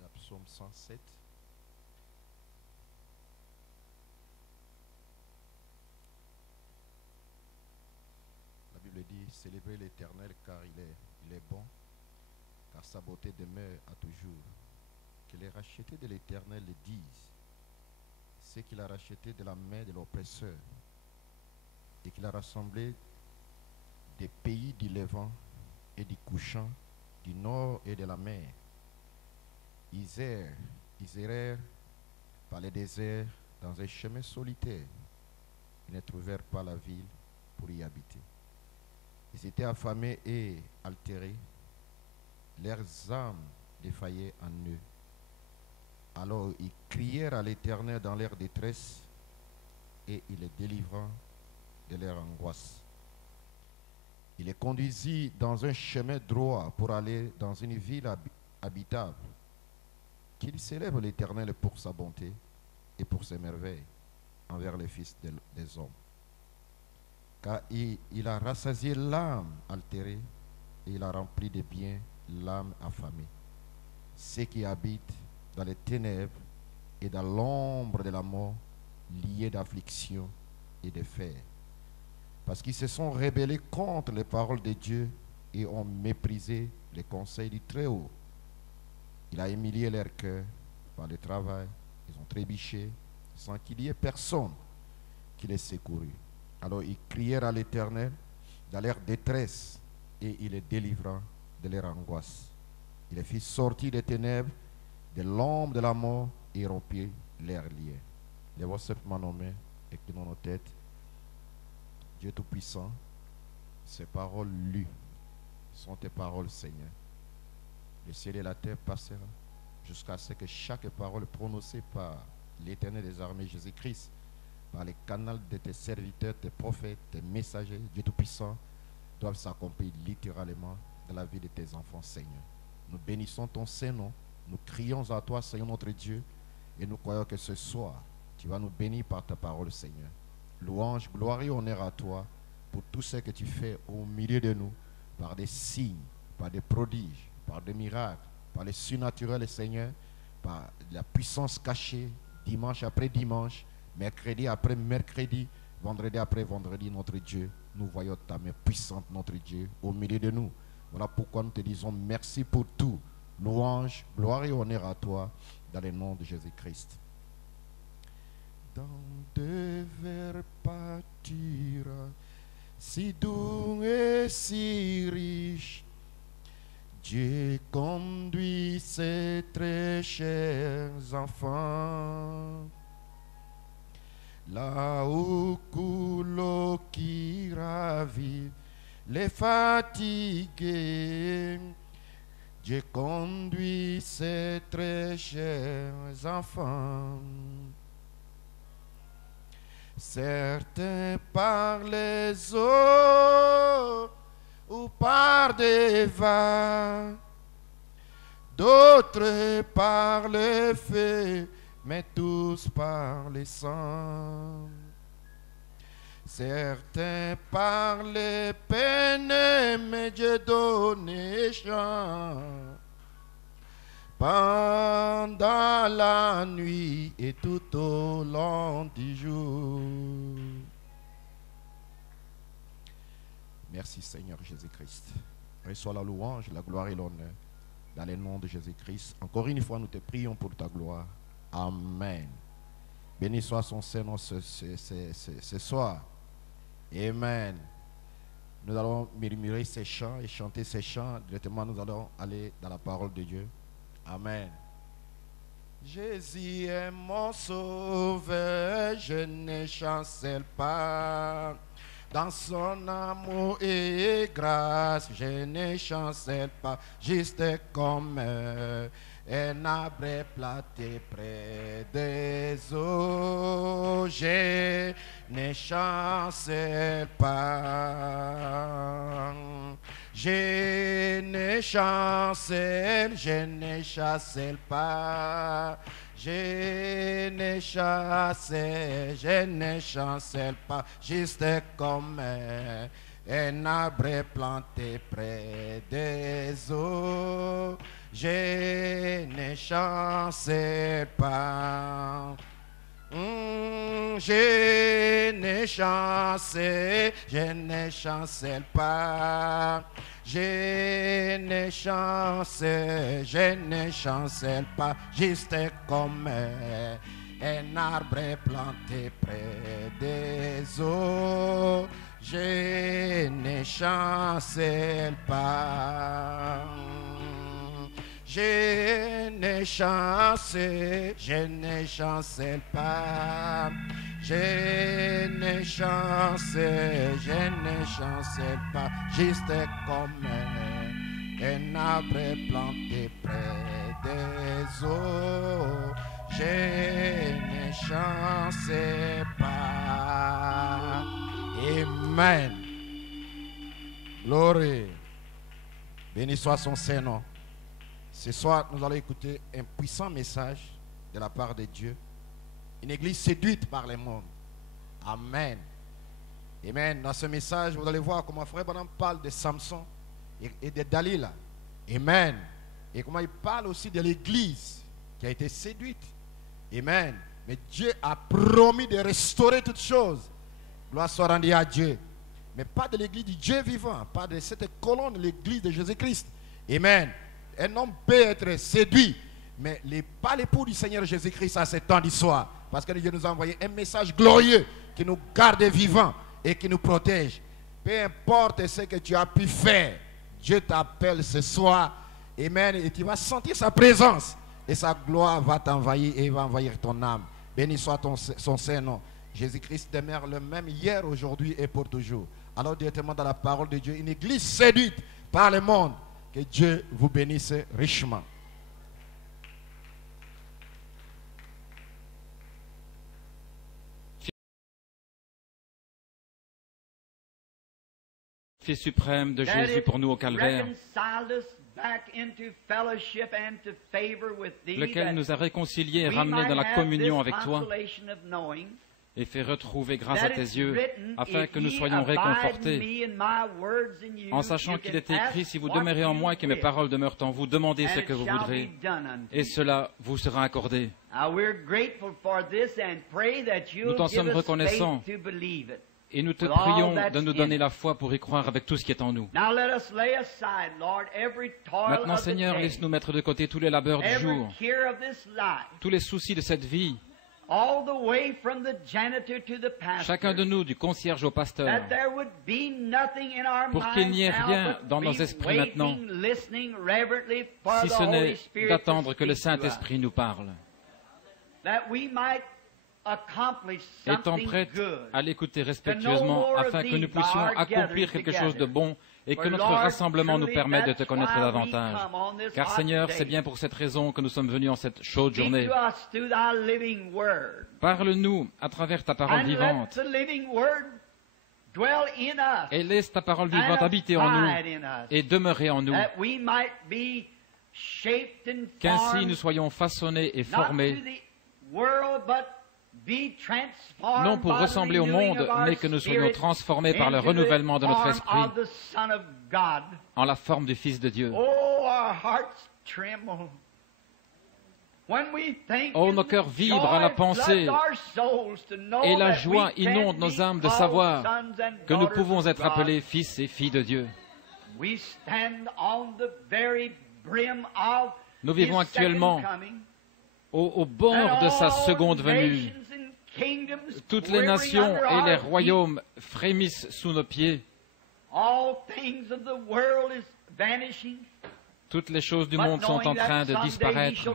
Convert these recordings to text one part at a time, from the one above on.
la psaume 107. La Bible dit, célébrez l'Éternel car il est bon, car sa beauté demeure à toujours. Que les rachetés de l'Éternel le disent, c'est qu'il a racheté de la main de l'oppresseur et qu'il a rassemblé des pays du Levant et du couchant, du nord et de la mer. Ils errèrent par les déserts dans un chemin solitaire. Ils ne trouvèrent pas la ville pour y habiter. Ils étaient affamés et altérés. Leurs âmes défaillaient en eux. Alors ils crièrent à l'Éternel dans leur détresse et il les délivra de leur angoisse. Il les conduisit dans un chemin droit pour aller dans une ville habitable. Qu'il célèbre l'Éternel pour sa bonté et pour ses merveilles envers les fils des hommes. Car il a rassasié l'âme altérée et il a rempli de biens l'âme affamée. Ceux qui habitent dans les ténèbres et dans l'ombre de la mort, liés d'affliction et de fer, parce qu'ils se sont rebellés contre les paroles de Dieu et ont méprisé les conseils du Très-Haut. Il a humilié leur cœur par le travail. Ils ont trébuché sans qu'il y ait personne qui les secourût. Alors ils crièrent à l'Éternel dans leur détresse et il les délivra de leur angoisse. Il les fit sortir des ténèbres, de l'ombre de la mort et rompit leurs liens. Lève simplement nos mains et tenons nos têtes. Dieu Tout-Puissant, ces paroles lues sont tes paroles, Seigneur. Le ciel et la terre passera jusqu'à ce que chaque parole prononcée par l'Éternel des armées, Jésus-Christ, par les canaux de tes serviteurs, tes prophètes, tes messagers, Dieu Tout-Puissant, doivent s'accomplir littéralement dans la vie de tes enfants, Seigneur. Nous bénissons ton Saint-Nom, nous crions à toi, Seigneur notre Dieu, et nous croyons que ce soir, tu vas nous bénir par ta parole, Seigneur. Louange, gloire et honneur à toi pour tout ce que tu fais au milieu de nous, par des signes, par des prodiges, par des miracles, par les surnaturels, Seigneur, par la puissance cachée, dimanche après dimanche, mercredi après mercredi, vendredi après vendredi, notre Dieu. Nous voyons ta main puissante, notre Dieu, au milieu de nous. Voilà pourquoi nous te disons merci pour tout. Louange, gloire et honneur à toi, dans le nom de Jésus-Christ. Dans deux vers pâtura, si doux et si riche, Dieu conduit ses très chers enfants. Là où coule l'eau qui ravive les fatigués, Dieu conduit ses très chers enfants. Certains par les eaux ou par des vagues, d'autres par le feu, mais tous par le sang. Certains par les peines, mais Dieu donne chant. Pendant la nuit et tout au long du jour. Merci Seigneur Jésus-Christ. Reçois la louange, la gloire et l'honneur dans le nom de Jésus-Christ. Encore une fois, nous te prions pour ta gloire. Amen. Béni soit son Seigneur ce soir. Amen. Nous allons murmurer ces chants et chanter ces chants. Directement, nous allons aller dans la parole de Dieu. Amen. Jésus est mon sauveur, je ne chancelle pas. Dans son amour et grâce, je ne chancelle pas. Juste comme un arbre planté près des eaux, je ne chancelle pas. Je ne chancelle pas. Je ne chancelle pas. Juste comme un arbre planté près des eaux. je ne chancelle pas. Je ne chancelle pas. Je ne chancelle pas, juste comme un arbre planté près des eaux. Je ne chancelle pas. Je ne chancelle pas. Je ne chancelle pas, juste comme un arbre planté près des eaux. Je ne chancelle pas. Amen. Gloire. Béni soit son Saint-Nom. Ce soir, nous allons écouter un puissant message de la part de Dieu. Une église séduite par le monde. Amen. Amen. Dans ce message, vous allez voir comment Frère Branham parle de Samson et de Dalila. Amen. Et comment il parle aussi de l'église qui a été séduite. Amen. Mais Dieu a promis de restaurer toutes choses. Gloire soit rendue à Dieu. Mais pas de l'église du Dieu vivant. Pas de cette colonne de l'église de Jésus-Christ. Amen. Un homme peut être séduit, mais pas l'époux du Seigneur Jésus-Christ à ce temps d'histoire. Parce que Dieu nous a envoyé un message glorieux qui nous garde vivants et qui nous protège. Peu importe ce que tu as pu faire, Dieu t'appelle ce soir. Amen. Et tu vas sentir sa présence. Et sa gloire va t'envahir et va envahir ton âme. Béni soit son Saint-Nom. Jésus-Christ demeure le même hier, aujourd'hui et pour toujours. Alors directement dans la parole de Dieu, une église séduite par le monde. Que Dieu vous bénisse richement. Fils suprême de Jésus pour nous au calvaire, lequel nous a réconciliés et ramenés dans la communion avec toi et fait retrouver grâce à tes yeux, afin que nous soyons réconfortés, en sachant qu'il est écrit, si vous demeurez en moi et que mes paroles demeurent en vous, demandez ce que vous voudrez, et cela vous sera accordé. Nous t'en sommes reconnaissants, et nous te prions de nous donner la foi pour y croire avec tout ce qui est en nous. Maintenant, Seigneur, laisse-nous mettre de côté tous les labeurs du jour, tous les soucis de cette vie, chacun de nous, du concierge au pasteur, pour qu'il n'y ait rien dans nos esprits maintenant, si ce n'est d'attendre que le Saint-Esprit nous parle. Étant prêts à l'écouter respectueusement, afin que nous puissions accomplir quelque chose de bon et que notre rassemblement nous permette de te connaître davantage. Car Seigneur, c'est bien pour cette raison que nous sommes venus en cette chaude journée. Parle-nous à travers ta parole vivante et laisse ta parole vivante habiter en nous et demeurer en nous, qu'ainsi nous soyons façonnés et formés, non pour ressembler au monde, mais que nous soyons transformés par le renouvellement de notre esprit en la forme du Fils de Dieu. Oh, nos cœurs vibrent à la pensée et la joie inonde nos âmes de savoir que nous pouvons être appelés fils et filles de Dieu. Nous vivons actuellement au bord de sa seconde venue. Toutes les nations et les royaumes frémissent sous nos pieds. Toutes les choses du monde sont en train de disparaître.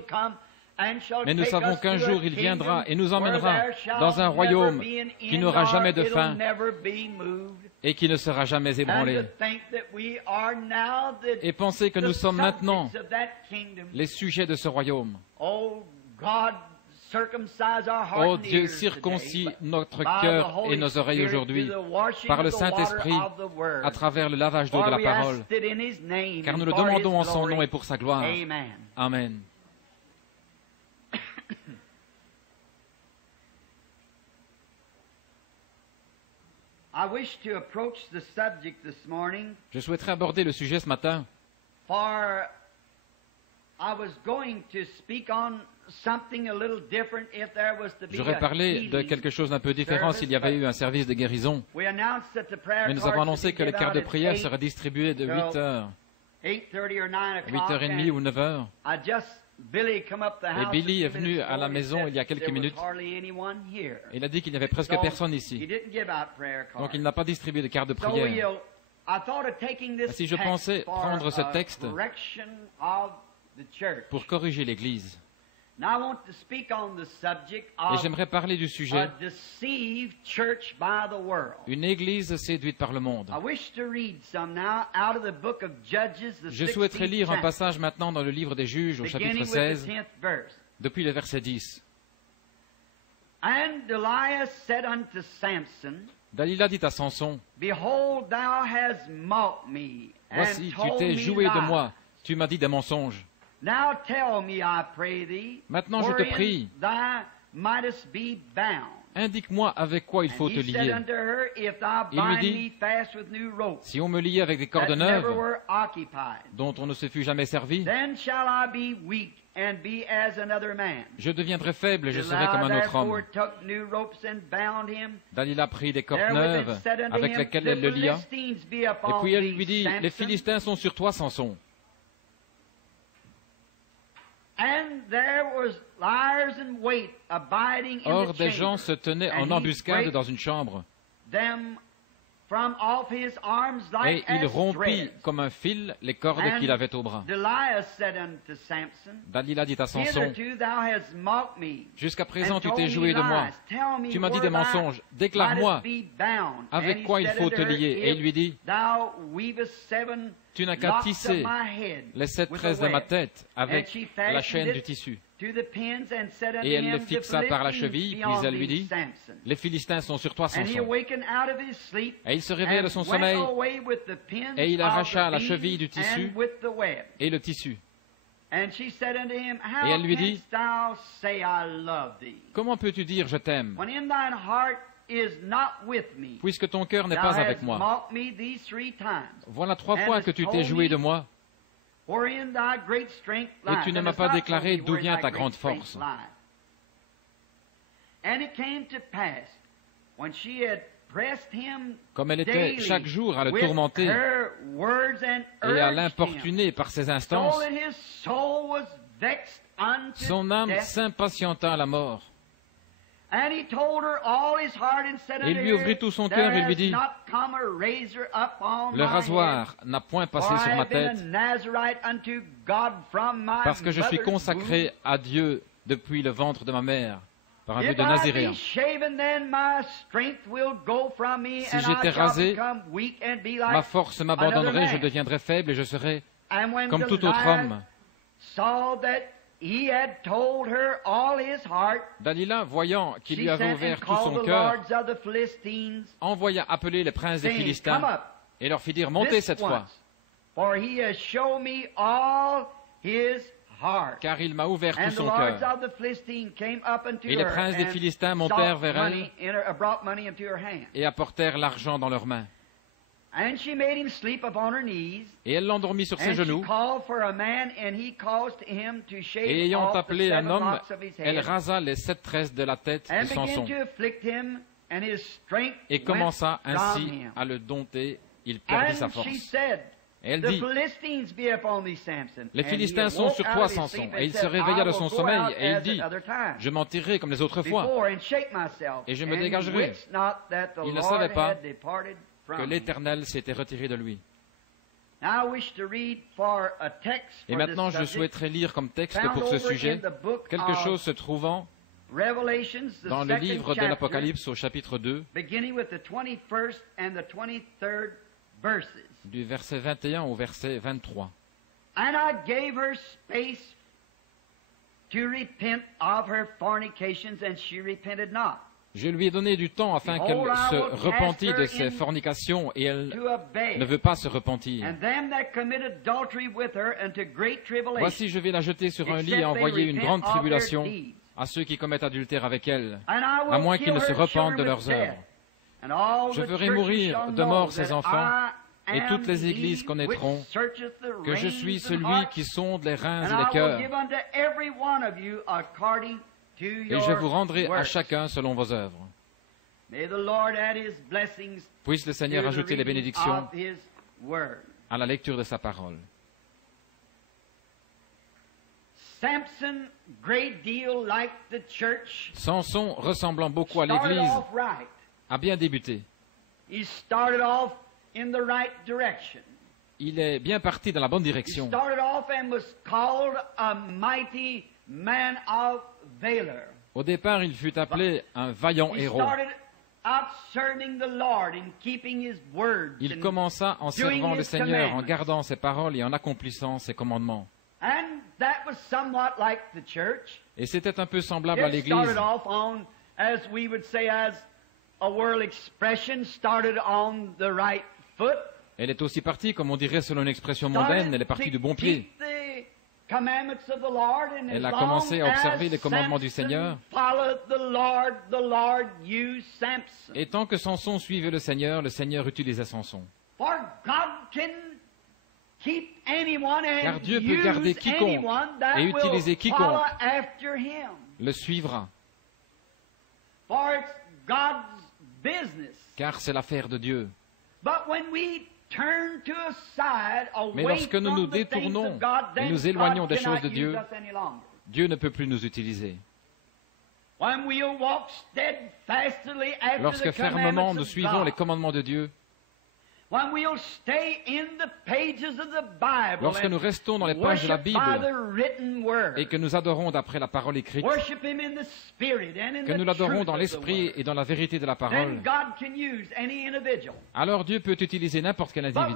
Mais nous savons qu'un jour il viendra et nous emmènera dans un royaume qui n'aura jamais de fin et qui ne sera jamais ébranlé. Et pensez que nous sommes maintenant les sujets de ce royaume. Oh Dieu, circoncis notre cœur et nos oreilles aujourd'hui par le Saint-Esprit à travers le lavage d'eau de la parole, car nous le demandons en son nom et pour sa gloire. Amen. Je souhaiterais aborder le sujet ce matin J'aurais parlé de quelque chose d'un peu différent s'il y avait eu un service de guérison. Mais nous avons annoncé que les cartes de prière seraient distribuées de 8h, 8h30 ou 9h. Et Billy est venu à la maison il y a quelques minutes. Il a dit qu'il n'y avait presque personne ici. Donc il n'a pas distribué de cartes de prière. Si je pensais prendre ce texte pour corriger l'Église, et j'aimerais parler du sujet une Église séduite par le monde. Je souhaiterais lire un passage maintenant dans le livre des Juges au chapitre 16, depuis le verset 10. Dalila dit à Samson, « Voici, tu t'es joué de moi, tu m'as dit des mensonges. Maintenant, je te prie, indique-moi avec quoi il faut te lier. » Il lui dit, « Si on me liait avec des cordes neuves, dont on ne se fut jamais servi, je deviendrai faible et je serai comme un autre homme. » Dalila prit des cordes neuves avec lesquelles elle le lia, et puis elle lui dit, « Les Philistins sont sur toi, Samson. » Or, des gens se tenaient en embuscade dans une chambre. Et il rompit comme un fil les cordes qu'il avait au bras. Dalila dit à Samson, « Jusqu'à présent, tu t'es joué de moi. Tu m'as dit des mensonges. Déclare-moi avec quoi il faut te lier. » Et il lui dit, « Tu n'as qu'à tisser les 7 tresses de ma tête avec la chaîne du tissu. » Et elle le fixa par la cheville, puis elle lui dit, « Les Philistins sont sur toi, Samson. » Et il se réveilla de son sommeil, et il arracha la cheville du tissu et le tissu. Et elle lui dit, « Comment peux-tu dire je t'aime, puisque ton cœur n'est pas avec moi? Voilà 3 fois que tu t'es joué de moi, et tu ne m'as pas déclaré d'où vient ta grande force. » Comme elle était chaque jour à le tourmenter et à l'importuner par ses instances, son âme s'impatienta à la mort. Et il lui ouvrit tout son cœur et lui dit, « Le rasoir n'a point passé sur ma tête, parce que je suis consacré à Dieu depuis le ventre de ma mère, par un but de naziréen. Si j'étais rasé, ma force m'abandonnerait, je deviendrais faible et je serais comme tout autre homme. » Dalila, voyant qu'il lui avait ouvert tout son cœur, envoya appeler les princes des Philistins et leur fit dire, « Montez cette fois, car il m'a ouvert tout son cœur. » Et les princes des Philistins montèrent vers elle et apportèrent l'argent dans leurs mains. Et elle l'endormit sur ses genoux, et ayant appelé un homme, elle rasa les 7 tresses de la tête de Samson, et commença ainsi à le dompter. Il perdit sa force. Et elle dit, « Les Philistins sont sur toi, Samson. » Et il se réveilla de son sommeil, et il dit, « Je m'en tirerai comme les autres fois, et je me dégagerai. » Il ne savait pas que l'Éternel s'était retiré de lui. Et maintenant, je souhaiterais lire comme texte pour ce sujet quelque chose se trouvant dans le livre de l'Apocalypse au chapitre 2, du verset 21 au verset 23. And I gave her space to repent of her fornications, and she repented not. Je lui ai donné du temps afin qu'elle se repentît de ses fornications, et elle ne veut pas se repentir. Voici, je vais la jeter sur un lit et envoyer une grande tribulation à ceux qui commettent adultère avec elle, à moins qu'ils ne se repentent de leurs œuvres. Je ferai mourir de mort ses enfants, Et toutes les églises connaîtront que je suis celui qui sonde les reins et les cœurs. Et je vous rendrai à chacun selon vos œuvres. Puisse le Seigneur ajouter les bénédictions à la lecture de sa parole. Samson, ressemblant beaucoup à l'Église, a bien débuté. Il est bien parti dans la bonne direction. Au départ, il fut appelé un vaillant héros. Il commença en servant le Seigneur, en gardant ses paroles et en accomplissant ses commandements. Et c'était un peu semblable à l'Église. Elle est aussi partie, comme on dirait selon une expression mondaine, elle est partie du bon pied. Elle a commencé à observer les commandements du Seigneur. Et tant que Samson suivait le Seigneur utilisait Samson. Car Dieu peut garder quiconque et utiliser quiconque le suivra. Car c'est l'affaire de Dieu. Mais lorsque nous nous détournons et nous éloignons des choses de Dieu, Dieu ne peut plus nous utiliser. Lorsque fermement nous suivons les commandements de Dieu, lorsque nous restons dans les pages de la Bible et que nous adorons d'après la parole écrite, que nous l'adorons dans l'esprit et dans la vérité de la parole, alors Dieu peut utiliser n'importe quel individu.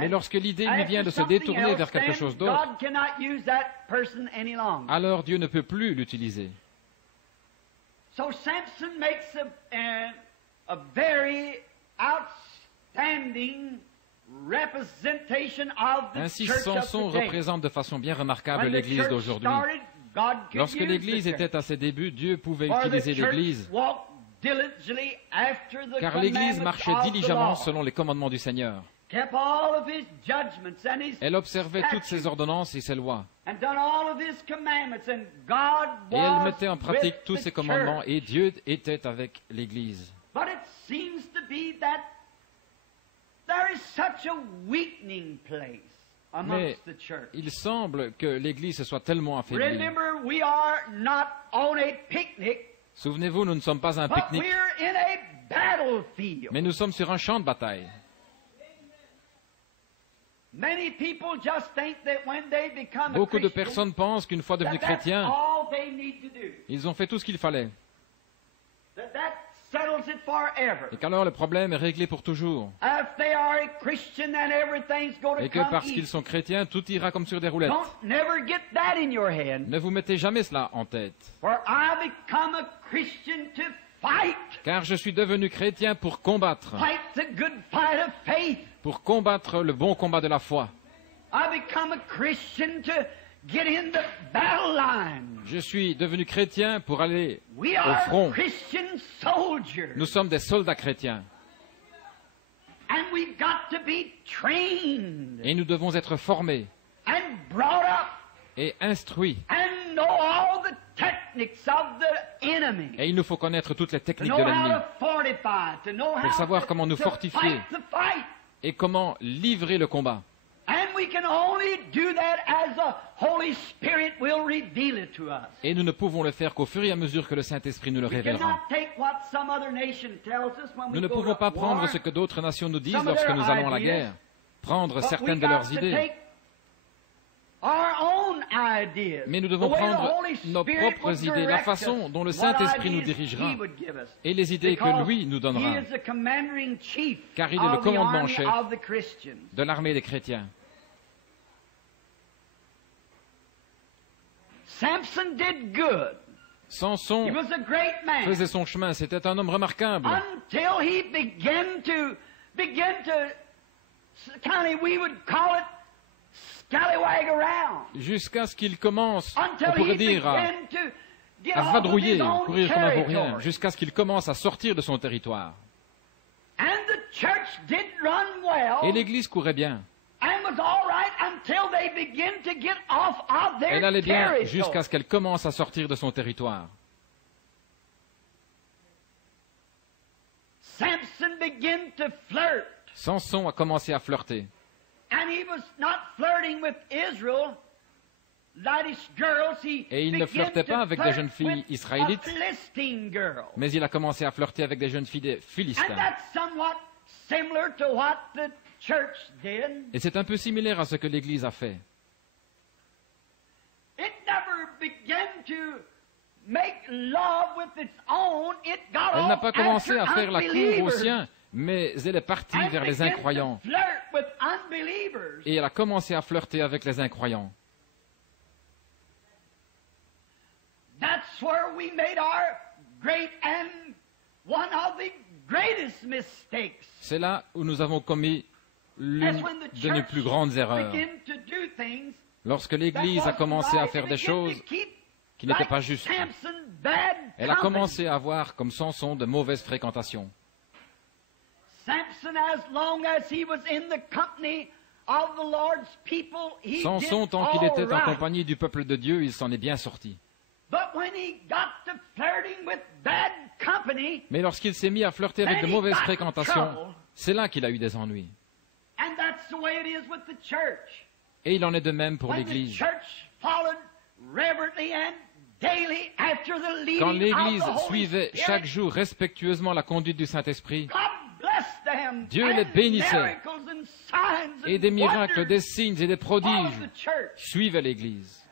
Mais lorsque l'idée lui vient de se détourner vers quelque chose d'autre, alors Dieu ne peut plus l'utiliser. So Samson makes a very outstanding representation of the Ainsi, church Samson of today. représente de façon bien remarquable l'Église d'aujourd'hui. Lorsque l'Église était à ses débuts, Dieu pouvait utiliser l'Église, car l'Église marchait diligemment selon les commandements du Seigneur. Elle observait toutes ses ordonnances et ses lois. Et elle mettait en pratique tous ses commandements, et Dieu était avec l'Église. Mais il semble que l'Église se soit tellement affaiblie. Souvenez-vous, nous ne sommes pas à un pique-nique, mais nous sommes sur un champ de bataille. Beaucoup de personnes pensent qu'une fois devenus chrétiens, ils ont fait tout ce qu'il fallait. Et qu'alors le problème est réglé pour toujours. Et que parce qu'ils sont chrétiens, tout ira comme sur des roulettes. Ne vous mettez jamais cela en tête. Car je suis devenu chrétien pour combattre. Pour combattre le bon combat de la foi. Je suis devenu chrétien pour aller au front. Nous sommes des soldats chrétiens. Et nous devons être formés et instruits. Et il nous faut connaître toutes les techniques de l'ennemi pour savoir comment nous fortifier et comment livrer le combat. Et nous ne pouvons le faire qu'au fur et à mesure que le Saint-Esprit nous le révélera. Nous ne pouvons pas prendre ce que d'autres nations nous disent lorsque nous allons à la guerre, prendre certaines de leurs idées. Mais nous devons prendre nos propres idées, la façon dont le Saint-Esprit nous dirigera et les idées que lui nous donnera, car il est le commandement-chef de l'armée des chrétiens. Samson faisait son chemin, c'était un homme remarquable. Jusqu'à ce qu'il commence, on pourrait dire, à vadrouiller, courir comme un vaurien, jusqu'à ce qu'il commence à sortir de son territoire. Et l'Église courait bien. Elle allait bien jusqu'à ce qu'elle commence à sortir de son territoire. Samson a commencé à flirter. Et il ne flirtait pas avec des jeunes filles israélites, mais il a commencé à flirter avec des jeunes filles des Philistins. Et c'est un peu similaire à ce que l'Église a fait. Elle n'a pas commencé à faire la cour aux siens, mais elle est partie vers les incroyants. Et elle a commencé à flirter avec les incroyants. C'est là où nous avons commis l'une de nos plus grandes erreurs. Lorsque l'Église a commencé à faire des choses qui n'étaient pas justes, elle a commencé à avoir, comme Samson, de mauvaises fréquentations. Samson, tant qu'il était en compagnie du peuple de Dieu, il s'en est bien sorti. Mais lorsqu'il s'est mis à flirter avec de mauvaises fréquentations, c'est là qu'il a eu des ennuis. Et il en est de même pour l'Église. Quand l'Église suivait chaque jour respectueusement la conduite du Saint-Esprit, Dieu les bénissait. Et des miracles, des signes et des prodiges suivaient l'Église.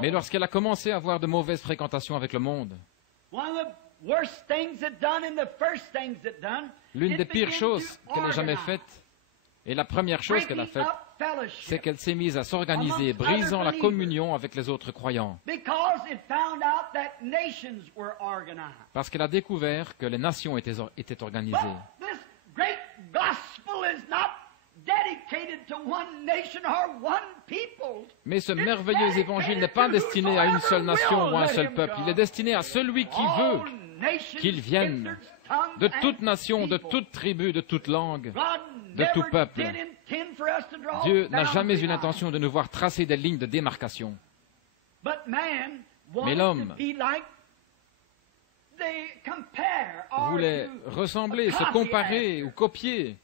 Mais lorsqu'elle a commencé à avoir de mauvaises fréquentations avec le monde, l'une des pires choses qu'elle ait jamais faites, et la première chose qu'elle a faite, c'est qu'elle s'est mise à s'organiser, brisant la communion avec les autres croyants. Parce qu'elle a découvert que les nations étaient organisées. Mais ce merveilleux évangile n'est pas destiné à une seule nation ou à un seul peuple. Il est destiné à celui qui veut qu'il vienne de toute nation, de toute tribu, de toute langue, de tout peuple. Dieu n'a jamais eu l'intention de nous voir tracer des lignes de démarcation. Mais l'homme voulait ressembler, se comparer ou copier,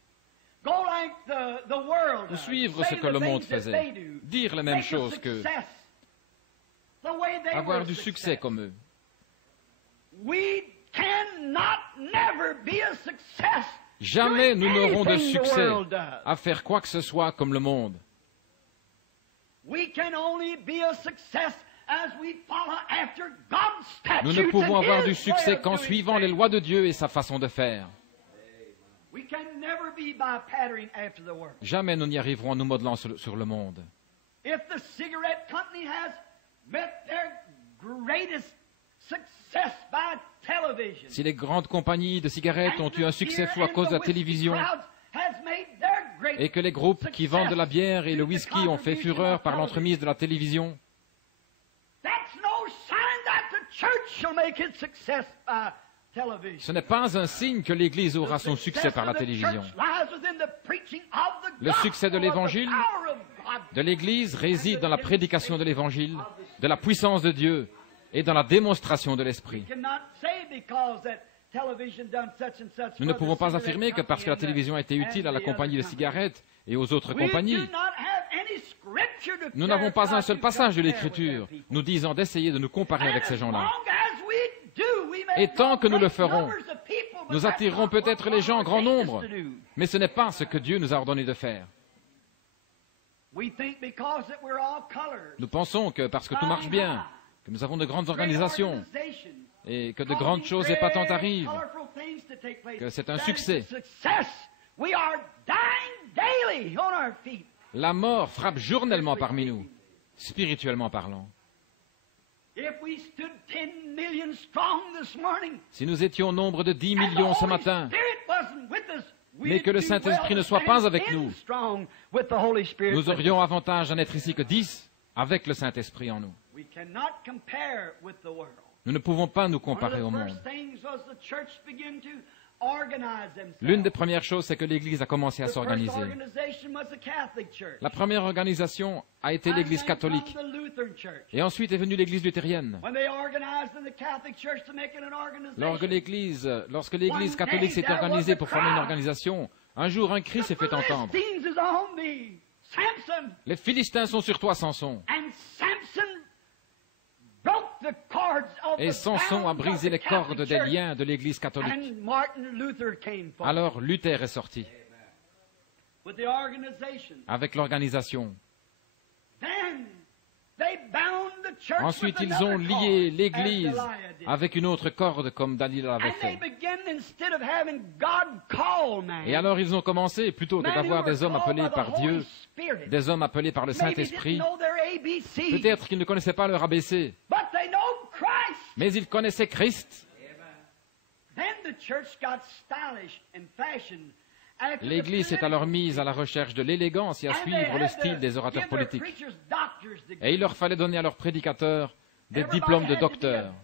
ou suivre ce que le monde faisait, dire les mêmes choses qu'eux, avoir du succès comme eux. Jamais nous n'aurons de succès à faire quoi que ce soit comme le monde. Nous ne pouvons avoir du succès qu'en suivant les lois de Dieu et sa façon de faire. Jamais nous n'y arriverons en nous modelant sur le monde. Si les grandes compagnies de cigarettes ont eu un succès fou à cause de la télévision, et que les groupes qui vendent de la bière et le whisky ont fait fureur par l'entremise de la télévision, ce n'est pas un signe que l'Église aura son succès par la télévision. Le succès de l'Évangile, de l'Église, réside dans la prédication de l'Évangile, de la puissance de Dieu et dans la démonstration de l'Esprit. Nous ne pouvons pas affirmer que parce que la télévision a été utile à la compagnie de cigarettes et aux autres compagnies, nous n'avons pas un seul passage de l'Écriture nous disant d'essayer de nous comparer avec ces gens-là. Et tant que nous le ferons, nous attirerons peut-être les gens en grand nombre, mais ce n'est pas ce que Dieu nous a ordonné de faire. Nous pensons que parce que tout marche bien, que nous avons de grandes organisations et que de grandes choses épatantes arrivent, que c'est un succès. La mort frappe journellement parmi nous, spirituellement parlant. Si nous étions au nombre de 10 millions ce matin, mais que le Saint-Esprit ne soit pas avec nous, nous aurions avantage à n'être ici que 10 avec le Saint-Esprit en nous. Nous ne pouvons pas nous comparer au monde. L'une des premières choses, c'est que l'Église a commencé à s'organiser. La première organisation a été l'Église catholique. Et ensuite est venue l'Église luthérienne. Lorsque l'Église catholique s'est organisée pour former une organisation, un jour un cri s'est fait entendre. Les Philistins sont sur toi, Samson. Et Samson a brisé les cordes des liens de l'Église catholique. Alors Luther est sorti avec l'organisation. Ensuite, ils ont lié l'Église avec une autre corde comme Dalila l'avait fait. Et alors ils ont commencé, plutôt que d'avoir des hommes appelés par Dieu, des hommes appelés par le Saint-Esprit, peut-être qu'ils ne connaissaient pas leur ABC, mais ils connaissaient Christ. L'Église s'est alors mise à la recherche de l'élégance et à suivre le style des orateurs politiques. Et il leur fallait donner à leurs prédicateurs des diplômes de docteur.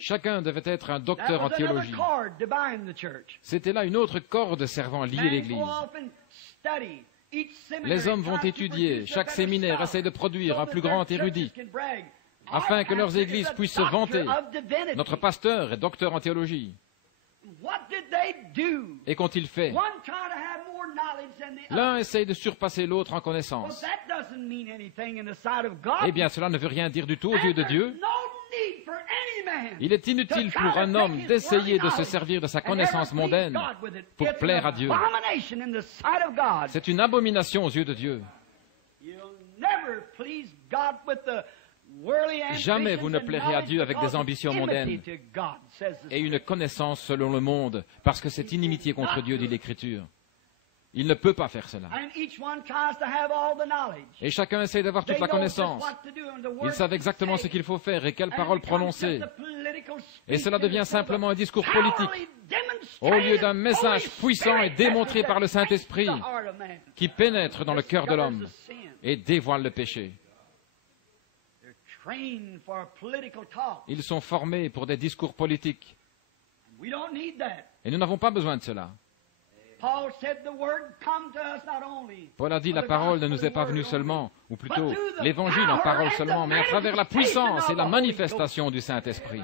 Chacun devait être un docteur en théologie. C'était là une autre corde servant à lier l'Église. Les hommes vont étudier, chaque séminaire essaie de produire un plus grand érudit, afin que leurs églises puissent se vanter. Notre pasteur est docteur en théologie. Et qu'ont-ils fait? L'un essaye de surpasser l'autre en connaissance. Eh bien, cela ne veut rien dire du tout aux yeux de Dieu. Il est inutile pour un homme d'essayer de se servir de sa connaissance mondaine pour plaire à Dieu. C'est une abomination aux yeux de Dieu. Jamais vous ne plairez à Dieu avec des ambitions mondaines et une connaissance selon le monde, parce que c'est inimitié contre Dieu, dit l'Écriture. Il ne peut pas faire cela. Et chacun essaie d'avoir toute la connaissance. Ils savent exactement ce qu'il faut faire et quelles paroles prononcer. Et cela devient simplement un discours politique, au lieu d'un message puissant et démontré par le Saint-Esprit, qui pénètre dans le cœur de l'homme et dévoile le péché. Ils sont formés pour des discours politiques. Et nous n'avons pas besoin de cela. Paul a dit, la parole ne nous est pas venue seulement, ou plutôt l'évangile en parole seulement, mais à travers la puissance et la manifestation du Saint-Esprit.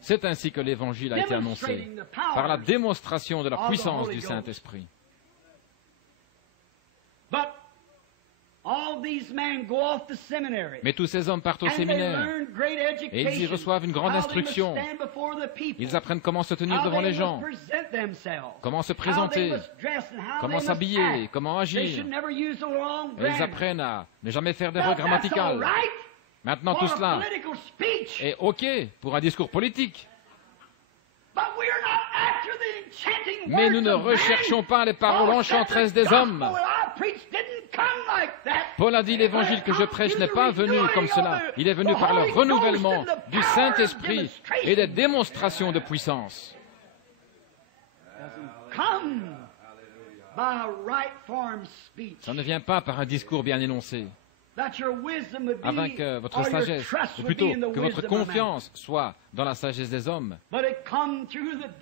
C'est ainsi que l'évangile a été annoncé, par la démonstration de la puissance du Saint-Esprit. Mais tous ces hommes partent au séminaire et ils y reçoivent une grande instruction. Ils apprennent comment se tenir devant les gens, comment se présenter, comment s'habiller, comment agir. Et ils apprennent à ne jamais faire d'erreurs grammaticales. Maintenant, tout cela est OK pour un discours politique. Mais nous ne recherchons pas les paroles enchanteresses des hommes. Paul a dit, l'évangile que je prêche n'est pas venu comme cela. Il est venu par le renouvellement du Saint-Esprit et des démonstrations de puissance. Ça ne vient pas par un discours bien énoncé, afin que votre sagesse, ou plutôt que votre confiance soit dans la sagesse des hommes.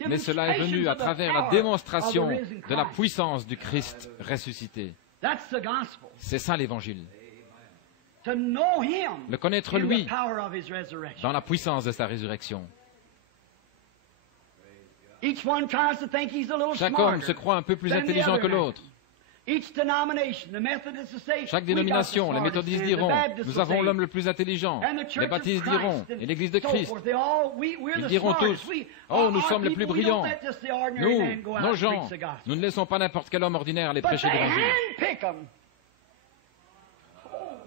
Mais cela est venu à travers la démonstration de la puissance du Christ ressuscité. C'est ça l'Évangile. Le connaître lui dans la puissance de sa résurrection. Chaque homme se croit un peu plus intelligent que l'autre. Chaque dénomination, les méthodistes diront, nous avons l'homme le plus intelligent. Les baptistes diront, et l'Église de Christ, ils diront tous, oh, nous sommes les plus brillants. Nous, nos gens, nous ne laissons pas n'importe quel homme ordinaire aller prêcher l'Évangile.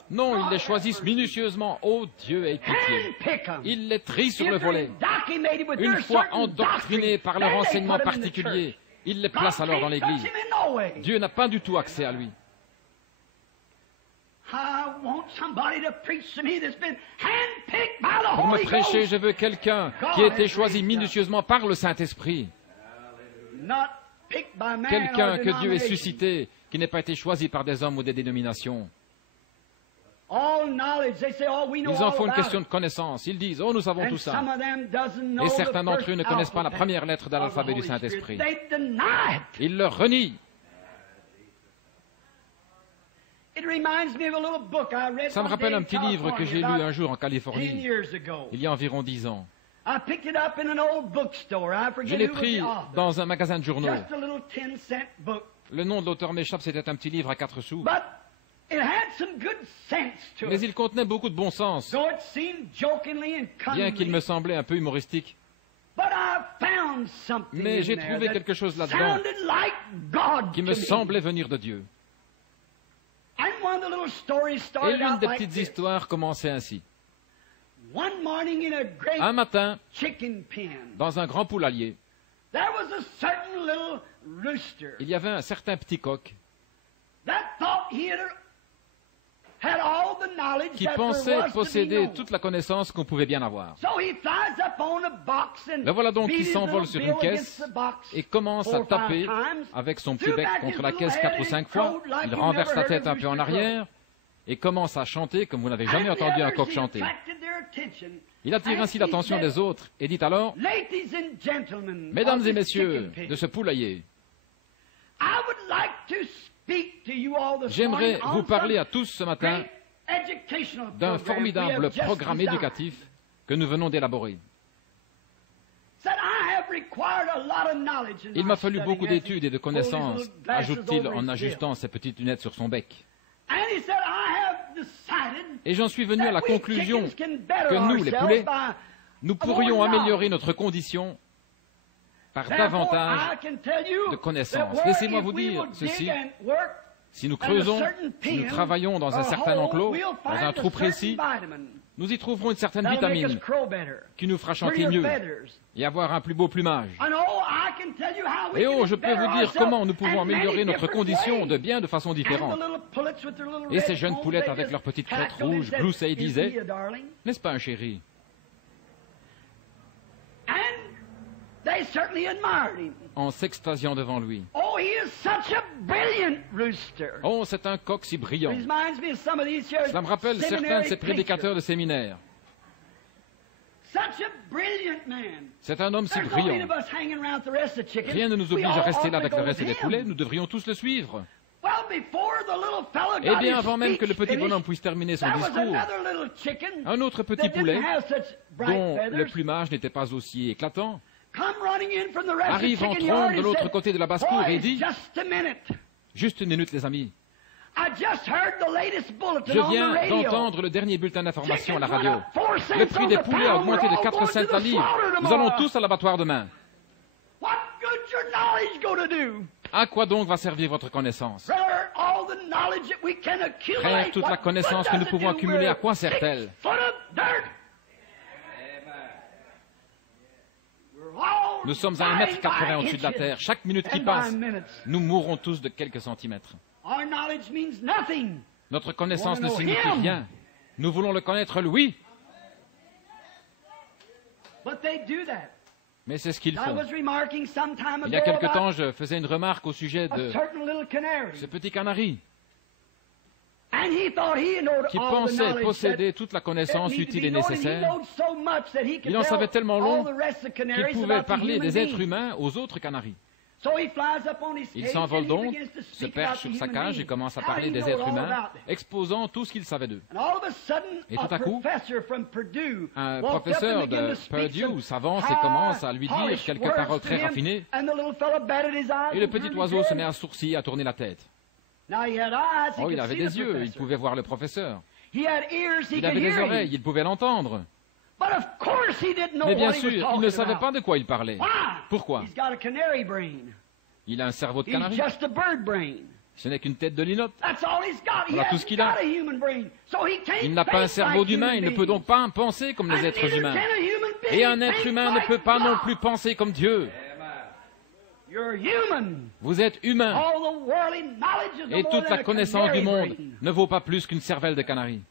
Non, ils les choisissent minutieusement. Oh, Dieu ait pitié. Ils les trient sur le volet. Une fois endoctrinés par leur enseignement particulier, ils les placent alors dans l'Église. Dieu n'a pas du tout accès à lui. Pour me prêcher, je veux quelqu'un qui a été choisi minutieusement par le Saint-Esprit. Quelqu'un que Dieu ait suscité, qui n'ait pas été choisi par des hommes ou des dénominations. Ils en font une question de connaissance. Ils disent, oh, nous savons tout ça. Et certains d'entre eux ne connaissent pas la première lettre de l'alphabet du Saint-Esprit. Ils le renient. Ça me rappelle un petit livre que j'ai lu un jour en Californie, il y a environ 10 ans. Je l'ai pris dans un magasin de journaux. Le nom de l'auteur m'échappe, c'était un petit livre à 4 sous. Mais il contenait beaucoup de bon sens, bien qu'il me semblait un peu humoristique. Mais j'ai trouvé quelque chose là-dedans qui me semblait venir de Dieu. Et l'une des petites histoires commençait ainsi. Un matin, dans un grand poulailler, il y avait un certain petit coq qui pensait posséder toute la connaissance qu'on pouvait bien avoir. Le voilà donc qui s'envole sur une caisse et commence à taper avec son petit bec contre la caisse 4 ou 5 fois. Il renverse la tête un peu en arrière et commence à chanter comme vous n'avez jamais entendu un coq chanter. Il attire ainsi l'attention des autres et dit alors, « Mesdames et messieurs de ce poulailler, j'aimerais vous parler à tous ce matin d'un formidable programme éducatif que nous venons d'élaborer. Il m'a fallu beaucoup d'études et de connaissances, ajoute-t-il en ajustant ses petites lunettes sur son bec. Et j'en suis venu à la conclusion que nous, les poulets, nous pourrions améliorer notre condition par davantage de connaissances. Laissez-moi vous dire ceci. Si nous creusons, si nous travaillons dans un certain enclos, dans un trou précis, nous y trouverons une certaine vitamine qui nous fera chanter mieux et avoir un plus beau plumage. Et oh, je peux vous dire comment nous pouvons améliorer notre condition de bien de façon différente. Et ces jeunes poulettes avec leurs petites crêtes rouges gloussaient et disaient, n'est-ce pas un chéri? En s'extasiant devant lui. Oh, c'est un coq si brillant. Cela me rappelle certains de ces prédicateurs de séminaire. C'est un homme si brillant. Rien ne nous oblige à rester là avec le reste des poulets, nous devrions tous le suivre. Eh bien, avant même que le petit bonhomme puisse terminer son discours, un autre petit poulet, dont le plumage n'était pas aussi éclatant, arrive en trombe de l'autre côté de la basse-cour et dit « Juste une minute, les amis. Je viens d'entendre le dernier bulletin d'information à la radio. Le prix des poulets a augmenté de 4 cents la livre. Nous allons tous à l'abattoir demain. À quoi donc va servir votre connaissance? Frère, toute la connaissance que nous pouvons accumuler, à quoi sert-elle? Nous sommes à 1,80 m au-dessus de la terre. Chaque minute qui passe, nous mourrons tous de quelques centimètres. Notre connaissance ne signifie rien. Nous voulons le connaître, lui. Mais c'est ce qu'ils font. Il y a quelque temps, je faisais une remarque au sujet de ce petit canari qui pensait posséder toute la connaissance utile et nécessaire. Il en savait tellement long qu'il pouvait parler des êtres humains aux autres canaris. Il s'envole donc, se perche sur sa cage et commence à parler des êtres humains, exposant tout ce qu'il savait d'eux. Et tout à coup, un professeur de Purdue s'avance et commence à lui dire quelques paroles très raffinées, et le petit oiseau se met à sourciller, à tourner la tête. Oh, il avait des yeux, il pouvait voir le professeur. Il avait des oreilles, il pouvait l'entendre. Mais bien sûr, il ne savait pas de quoi il parlait. Pourquoi? Il a un cerveau de canari. Ce n'est qu'une tête de linotte. Voilà tout ce qu'il a. Il n'a pas un cerveau d'humain, il ne peut donc pas penser comme les êtres humains. Et un être humain ne peut pas non plus penser comme Dieu. Vous êtes humain. Et toute la connaissance du monde ne vaut pas plus qu'une cervelle de canari.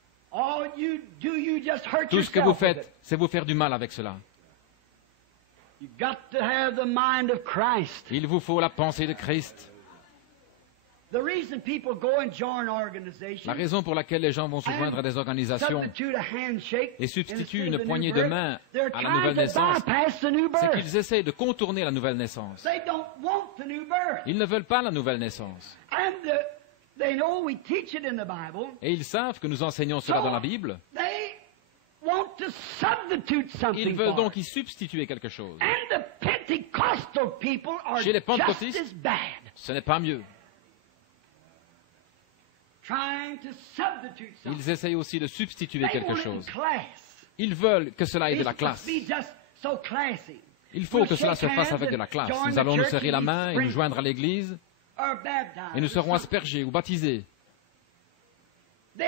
Tout ce que vous faites, c'est vous faire du mal avec cela. Il vous faut la pensée de Christ. La raison pour laquelle les gens vont se joindre à des organisations et substituent une poignée de main à la nouvelle naissance, c'est qu'ils essayent de contourner la nouvelle naissance. Ils ne veulent pas la nouvelle naissance. Et ils savent que nous enseignons cela dans la Bible. Ils veulent donc y substituer quelque chose. Chez les pentecôtistes, ce n'est pas mieux. Ils essayent aussi de substituer quelque chose. Ils veulent que cela ait de la classe. Il faut que cela se fasse avec de la classe. Nous allons nous serrer la main et nous joindre à l'église, et nous serons aspergés ou baptisés, ou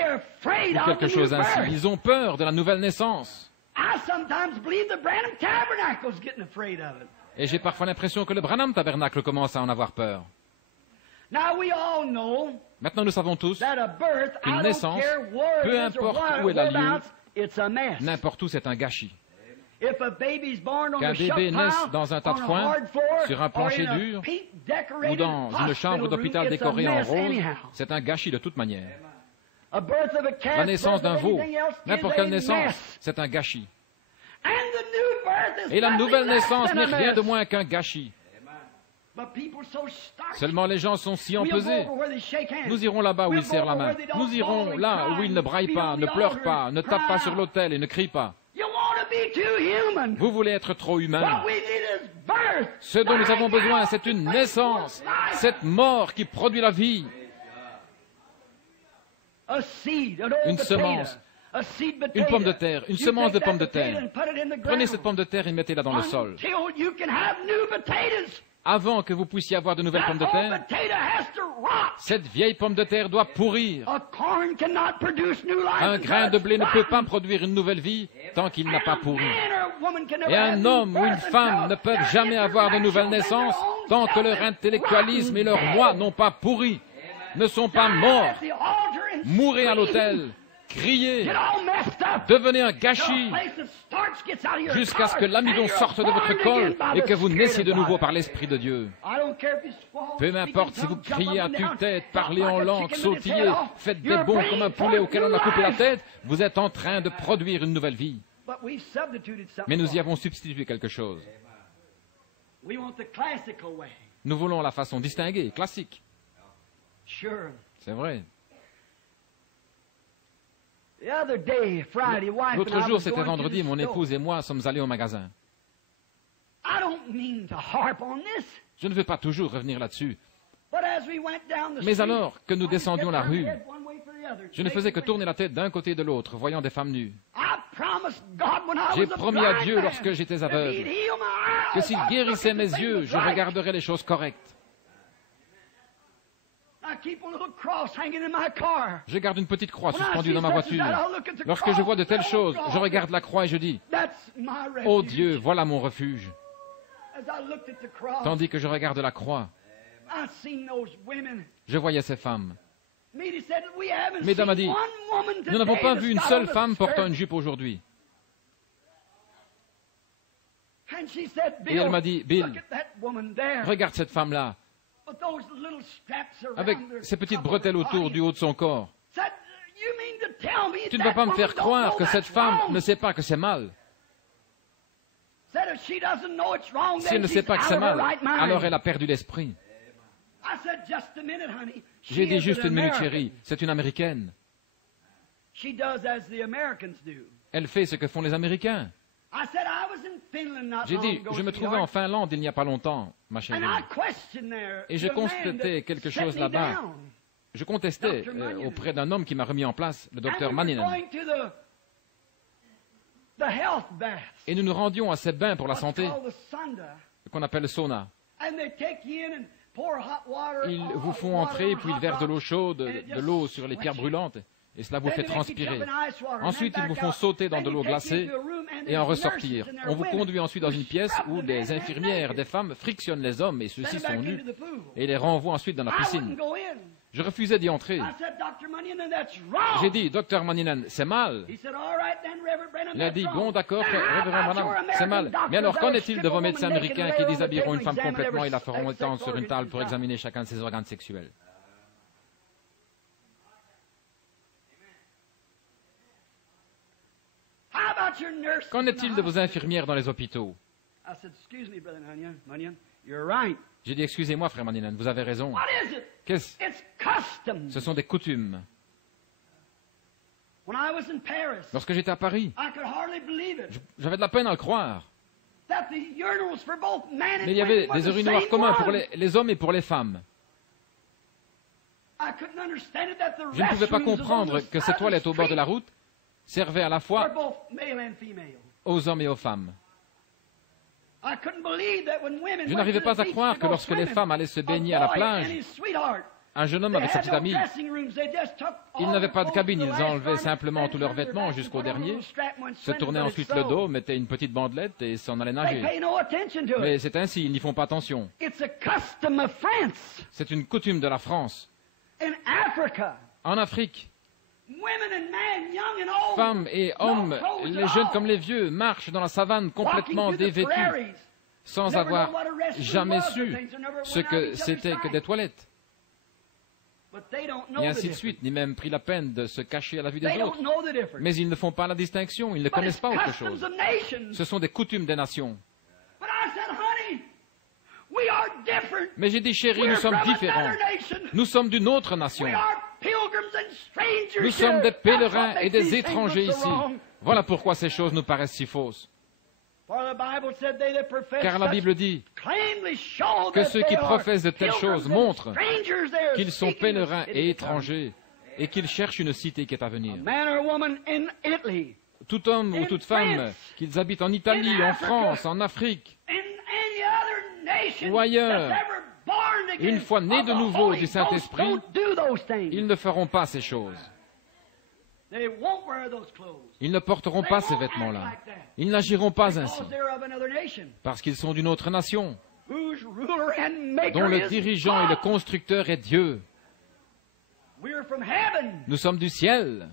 quelque chose ainsi. Ils ont peur de la nouvelle naissance. Et j'ai parfois l'impression que le Branham Tabernacle commence à en avoir peur. Maintenant, nous savons tous qu'une naissance, peu importe où elle a lieu, n'importe où, c'est un gâchis. Qu'un bébé naisse dans un tas de foin, sur un plancher dur, ou dans une chambre d'hôpital décorée en rose, c'est un gâchis de toute manière. La naissance d'un veau, n'importe quelle naissance, c'est un gâchis. Et la nouvelle naissance n'est rien de moins qu'un gâchis. Seulement les gens sont si empesés. Nous irons là-bas où ils serrent la main. Nous irons là où ils ne braillent pas, ne pleurent pas, ne tapent pas sur l'autel et ne crient pas. Vous voulez être trop humain. Ce dont nous avons besoin, c'est une naissance, cette mort qui produit la vie. Une semence, une pomme de terre, une semence de pomme de terre. Prenez cette pomme de terre et mettez-la dans le sol. Avant que vous puissiez avoir de nouvelles pommes de terre, cette vieille pomme de terre doit pourrir. Un grain de blé ne peut pas produire une nouvelle vie tant qu'il n'a pas pourri. Et un homme ou une femme ne peuvent jamais avoir de nouvelle naissance tant que leur intellectualisme et leur moi n'ont pas pourri, ne sont pas morts. Mourez à l'autel. Criez, devenez un gâchis jusqu'à ce que l'amidon sorte de votre col et que vous naissiez de nouveau par l'Esprit de Dieu. Peu m'importe si vous criez à tue-tête, parlez en langue, sautillez, faites des bonds comme un poulet auquel on a coupé la tête, vous êtes en train de produire une nouvelle vie. Mais nous y avons substitué quelque chose. Nous voulons la façon distinguée, classique. C'est vrai. L'autre jour, c'était vendredi, mon épouse et moi sommes allés au magasin. Je ne veux pas toujours revenir là-dessus. Mais alors que nous descendions la rue, je ne faisais que tourner la tête d'un côté et de l'autre, voyant des femmes nues. J'ai promis à Dieu, lorsque j'étais aveugle, que s'il guérissait mes yeux, je regarderais les choses correctes. Je garde une petite croix suspendue dans ma voiture. Lorsque je vois de telles choses, je regarde la croix et je dis, « Oh Dieu, voilà mon refuge. » Tandis que je regarde la croix, je voyais ces femmes. Mesdames a dit, « Nous n'avons pas vu une seule femme portant une jupe aujourd'hui. » Et elle m'a dit, « Bill, regarde cette femme-là, avec ces petites bretelles autour du haut de son corps. Tu ne vas pas me faire croire que cette femme ne sait pas que c'est mal. Si elle ne sait pas que c'est mal, alors elle a perdu l'esprit. » J'ai dit, juste une minute, chérie, c'est une Américaine. Elle fait ce que font les Américains. J'ai dit, je me trouvais en Finlande il n'y a pas longtemps, ma chérie. Et je constatais quelque chose là-bas. Je contestais auprès d'un homme qui m'a remis en place, le docteur Manninen. Et nous nous rendions à ces bains pour la santé, qu'on appelle le sauna. Ils vous font entrer, puis ils versent de l'eau chaude, de l'eau sur les pierres brûlantes, et cela vous fait transpirer. Ensuite, ils vous font sauter dans de l'eau glacée et en ressortir. On vous conduit ensuite dans une pièce où des infirmières, des femmes, frictionnent les hommes, et ceux-ci sont nus, et les renvoient ensuite dans la piscine. Je refusais d'y entrer. J'ai dit, Docteur Manninen, c'est mal. Il a dit, bon, d'accord, Révérend Branham, c'est mal. Mais alors, qu'en est-il de vos médecins américains qui déshabilleront une femme complètement et la feront étendre sur une table pour examiner chacun de ses organes sexuels? Qu'en est-il de vos infirmières dans les hôpitaux? J'ai dit, excusez-moi, frère Maninan, vous avez raison. Qu'est-ce? Ce sont des coutumes. Lorsque j'étais à Paris, j'avais de la peine à le croire. Mais il y avait des urinoirs communs pour les hommes et pour les femmes. Je ne pouvais pas comprendre que ces toilettes au bord de la route servaient à la fois aux hommes et aux femmes. Je n'arrivais pas à croire que lorsque les femmes allaient se baigner à la plage, un jeune homme avec sa petite amie, ils n'avaient pas de cabine, ils enlevaient simplement tous leurs vêtements jusqu'au dernier, se tournaient ensuite le dos, mettaient une petite bandelette et s'en allaient nager. Mais c'est ainsi, ils n'y font pas attention. C'est une coutume de la France. En Afrique, femmes et hommes, les jeunes comme les vieux, marchent dans la savane complètement dévêtus, sans avoir jamais su ce que c'était que des toilettes. Et ainsi de suite, ni même pris la peine de se cacher à la vue des autres. Mais ils ne font pas la distinction, ils ne connaissent pas autre chose. Ce sont des coutumes des nations. Mais j'ai dit, chérie, nous sommes différents. Nous sommes d'une autre nation. Nous sommes des pèlerins et des étrangers ici. Voilà pourquoi ces choses nous paraissent si fausses. Car la Bible dit que ceux qui professent de telles choses montrent qu'ils sont pèlerins et étrangers et qu'ils cherchent une cité qui est à venir. Tout homme ou toute femme, qu'ils habitent en Italie, en France, en Afrique ou ailleurs, une fois nés de nouveau du Saint-Esprit, ils ne feront pas ces choses. Ils ne porteront pas ces vêtements-là. Ils n'agiront pas ainsi, parce qu'ils sont d'une autre nation, dont le dirigeant et le constructeur est Dieu. Nous sommes du ciel.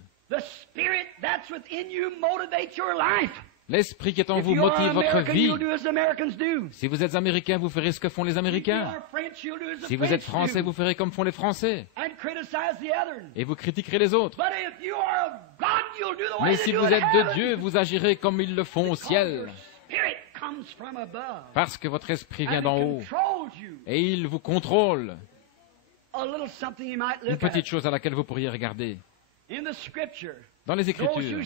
L'esprit qui est en vous motive votre vie. Si vous êtes Américain, vous ferez ce que font les Américains. Si vous êtes Français, vous ferez comme font les Français. Et vous critiquerez les autres. Mais si vous êtes de Dieu, vous agirez comme ils le font au ciel. Parce que votre esprit vient d'en haut. Et il vous contrôle. Une petite chose à laquelle vous pourriez regarder. Dans les Écritures,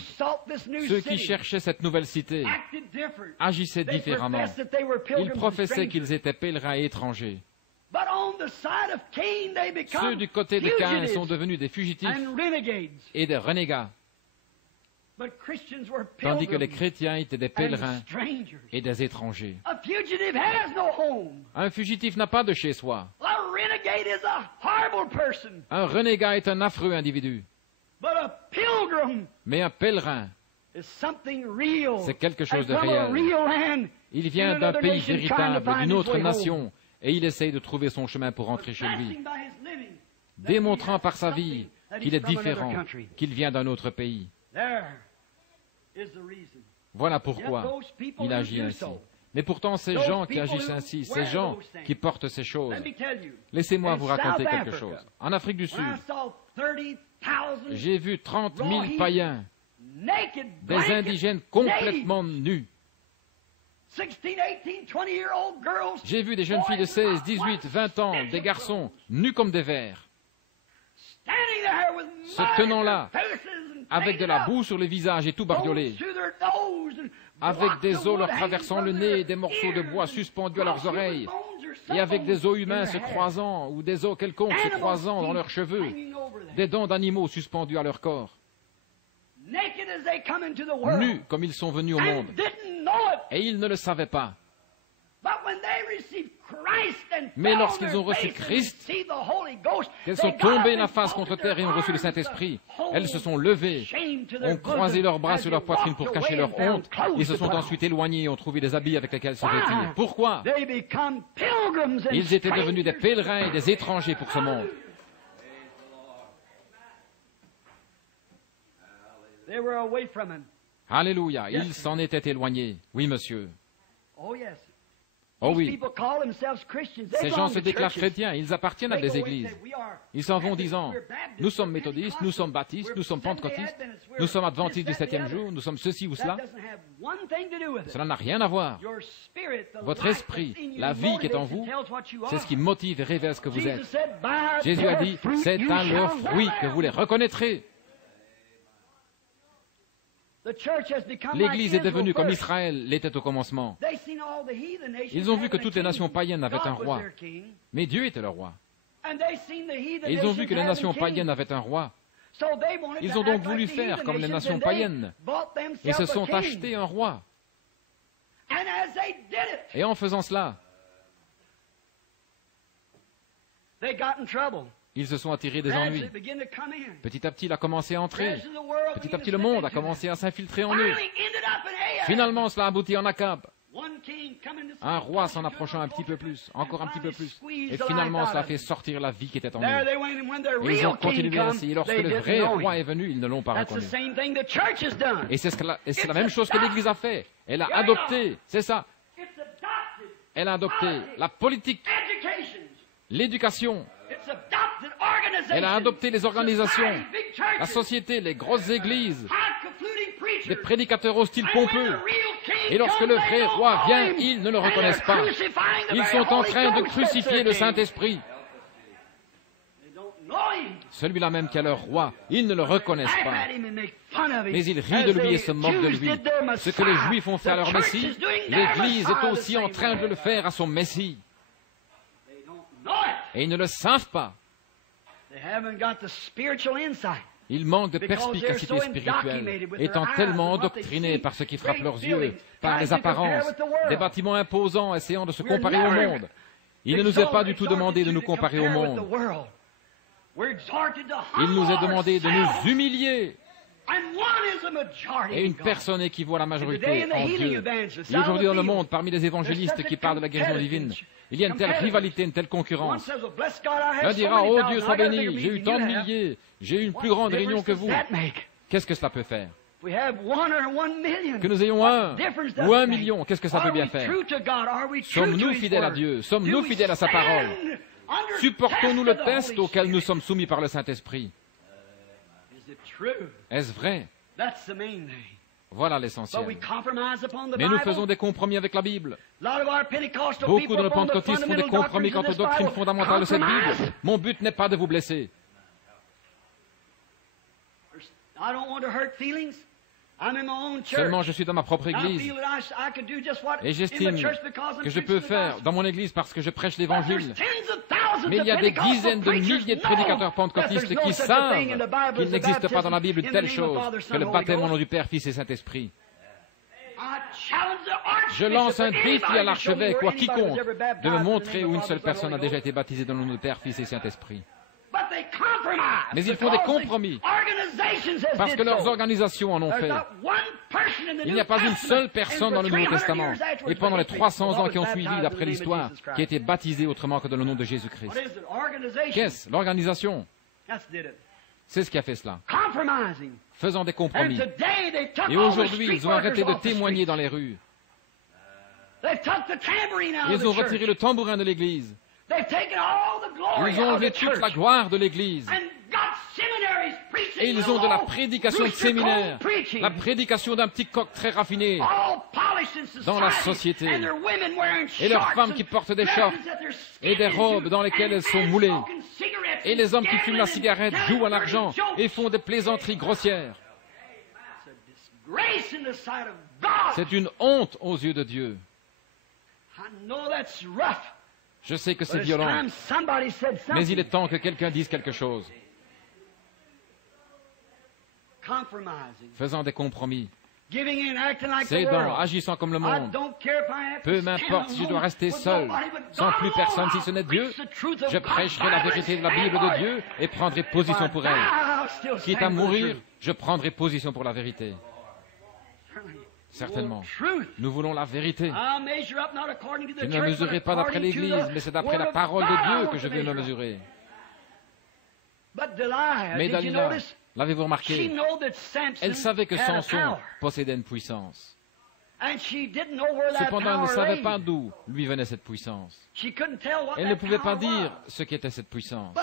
ceux qui cherchaient cette nouvelle cité agissaient différemment. Ils professaient qu'ils étaient pèlerins et étrangers. Ceux du côté de Caïn sont devenus des fugitifs et des renégats, tandis que les chrétiens étaient des pèlerins et des étrangers. Un fugitif n'a pas de chez soi. Un renégat est un affreux individu. Mais un pèlerin, c'est quelque chose de réel. Il vient d'un pays véritable, d'une autre nation, et il essaye de trouver son chemin pour rentrer chez lui, démontrant par sa vie qu'il est différent, qu'il vient d'un autre pays. Voilà pourquoi il agit ainsi. Mais pourtant, ces gens qui agissent ainsi, ces gens qui portent ces choses, laissez-moi vous raconter quelque chose. En Afrique du Sud, j'ai vu 30 000 païens, des indigènes complètement nus. J'ai vu des jeunes filles de 16, 18, 20 ans, des garçons nus comme des vers, se tenant là, avec de la boue sur les visages et tout bariolé, avec des os leur traversant le nez et des morceaux de bois suspendus à leurs oreilles, et avec des os humains se croisant, ou des os quelconques se croisant dans leurs cheveux, des dents d'animaux suspendues à leur corps, nus comme ils sont venus au monde, et ils ne le savaient pas. Mais lorsqu'ils ont reçu Christ, qu'elles sont tombées la face contre terre et ont reçu le Saint-Esprit, elles se sont levées, ont croisé leurs bras sur leur poitrine pour cacher leur honte, et se sont ensuite éloignées et ont trouvé des habits avec lesquels se vêtir. Pourquoi? Ils étaient devenus des pèlerins et des étrangers pour ce monde. Alléluia, ils s'en étaient éloignés. Oui, monsieur. Oh oui, ces gens se déclarent chrétiens, ils appartiennent à des églises. Ils s'en vont disant, nous sommes méthodistes, nous sommes baptistes, nous sommes pentecôtistes, nous sommes adventistes du 7e jour, nous sommes ceci ou cela. Cela n'a rien à voir. Votre esprit, la vie qui est en vous, c'est ce qui motive et révèle ce que vous êtes. Jésus a dit, c'est à leurs fruits que vous les reconnaîtrez. L'Église est devenue comme Israël l'était au commencement. Ils ont vu que toutes les nations païennes avaient un roi, mais Dieu était leur roi. Et ils ont vu que les nations païennes avaient un roi. Ils ont donc voulu faire comme les nations païennes et se sont achetés un roi. Et en faisant cela, ils se sont attirés des ennuis. Petit à petit, il a commencé à entrer. Petit à petit, le monde a commencé à s'infiltrer en eux. Finalement, cela aboutit en Akab. Un roi s'en approchant un petit peu plus, encore un petit peu plus. Et finalement, cela fait sortir la vie qui était en eux. Et ils ont continué ainsi. Et lorsque le vrai roi est venu, ils ne l'ont pas reconnu. Et c'est la même chose que l'Église a fait. Elle a adopté, c'est ça. Elle a adopté la politique, l'éducation. Elle a adopté les organisations, la société, les grosses églises, des prédicateurs hostiles pompeux. Et lorsque le vrai roi vient, ils ne le reconnaissent pas. Ils sont en train de crucifier le Saint-Esprit. Celui-là même qui est leur roi, ils ne le reconnaissent pas. Mais ils rient de lui et se moquent de lui. Ce que les Juifs ont fait à leur Messie, l'Église est aussi en train de le faire à son Messie. Et ils ne le savent pas. Ils manquent de perspicacité spirituelle, étant tellement endoctrinés par ce qui frappe leurs yeux, par les apparences, des bâtiments imposants essayant de se comparer au monde. Il ne nous est pas du tout demandé de nous comparer au monde. Il nous est demandé de nous humilier. Et une personne équivaut à la majorité en Dieu. Et aujourd'hui dans le monde, parmi les évangélistes qui parlent de la guérison divine, il y a une telle rivalité, une telle concurrence. L'un dira, oh Dieu soit béni, j'ai eu tant de milliers, j'ai eu une plus grande réunion que vous. Qu'est-ce que cela peut faire? Que nous ayons 1 ou 1 million, qu'est-ce que ça peut bien faire? Sommes-nous fidèles à Dieu? Sommes-nous fidèles à sa parole? Supportons-nous le test auquel nous sommes soumis par le Saint-Esprit? Est-ce vrai? Voilà l'essentiel. Mais nous faisons des compromis avec la Bible. Beaucoup de nos pentecôtistes font des compromis quant aux doctrines fondamentales de cette Bible. Mon but n'est pas de vous blesser. Seulement, je suis dans ma propre église. Et j'estime que je peux faire dans mon église parce que je prêche l'évangile. Mais il y a des dizaines de milliers de prédicateurs pentecôtistes qui savent qu'il n'existe pas dans la Bible une telle chose que le baptême au nom du Père, Fils et Saint-Esprit. Je lance un défi à l'archevêque ou à quiconque de me montrer où une seule personne a déjà été baptisée dans le nom du Père, Fils et Saint-Esprit. Mais ils font des compromis parce que leurs organisations en ont fait. Il n'y a pas une seule personne dans le Nouveau Testament et pendant les 300 ans qui ont suivi d'après l'histoire qui a été baptisée autrement que dans le nom de Jésus-Christ. Qu'est-ce? L'organisation. C'est ce qui a fait cela. Faisant des compromis. Et aujourd'hui, ils ont arrêté de témoigner dans les rues. Ils ont retiré le tambourin de l'Église. Ils ont enlevé toute la gloire de l'Église. Et ils ont de la prédication de séminaire, la prédication d'un petit coq très raffiné dans la société. Et leurs femmes qui portent des shorts et des robes dans lesquelles elles sont moulées. Et les hommes qui fument la cigarette jouent à l'argent et font des plaisanteries grossières. C'est une honte aux yeux de Dieu. Je sais que c'est violent, mais il est temps que quelqu'un dise quelque chose. Faisant des compromis, cédant, agissant comme le monde. Peu m'importe si je dois rester seul, sans plus personne si ce n'est Dieu, je prêcherai la vérité de la Bible de Dieu et prendrai position pour elle. Quitte à mourir, je prendrai position pour la vérité. Certainement. Nous voulons la vérité. Je ne me mesurerai pas d'après l'Église, mais c'est d'après la parole de Dieu que je vais me mesurer. Mais Dalila, l'avez-vous remarqué? Elle savait que Samson possédait une puissance. Cependant, elle ne savait pas d'où lui venait cette puissance. Elle ne pouvait pas dire ce qu'était cette puissance.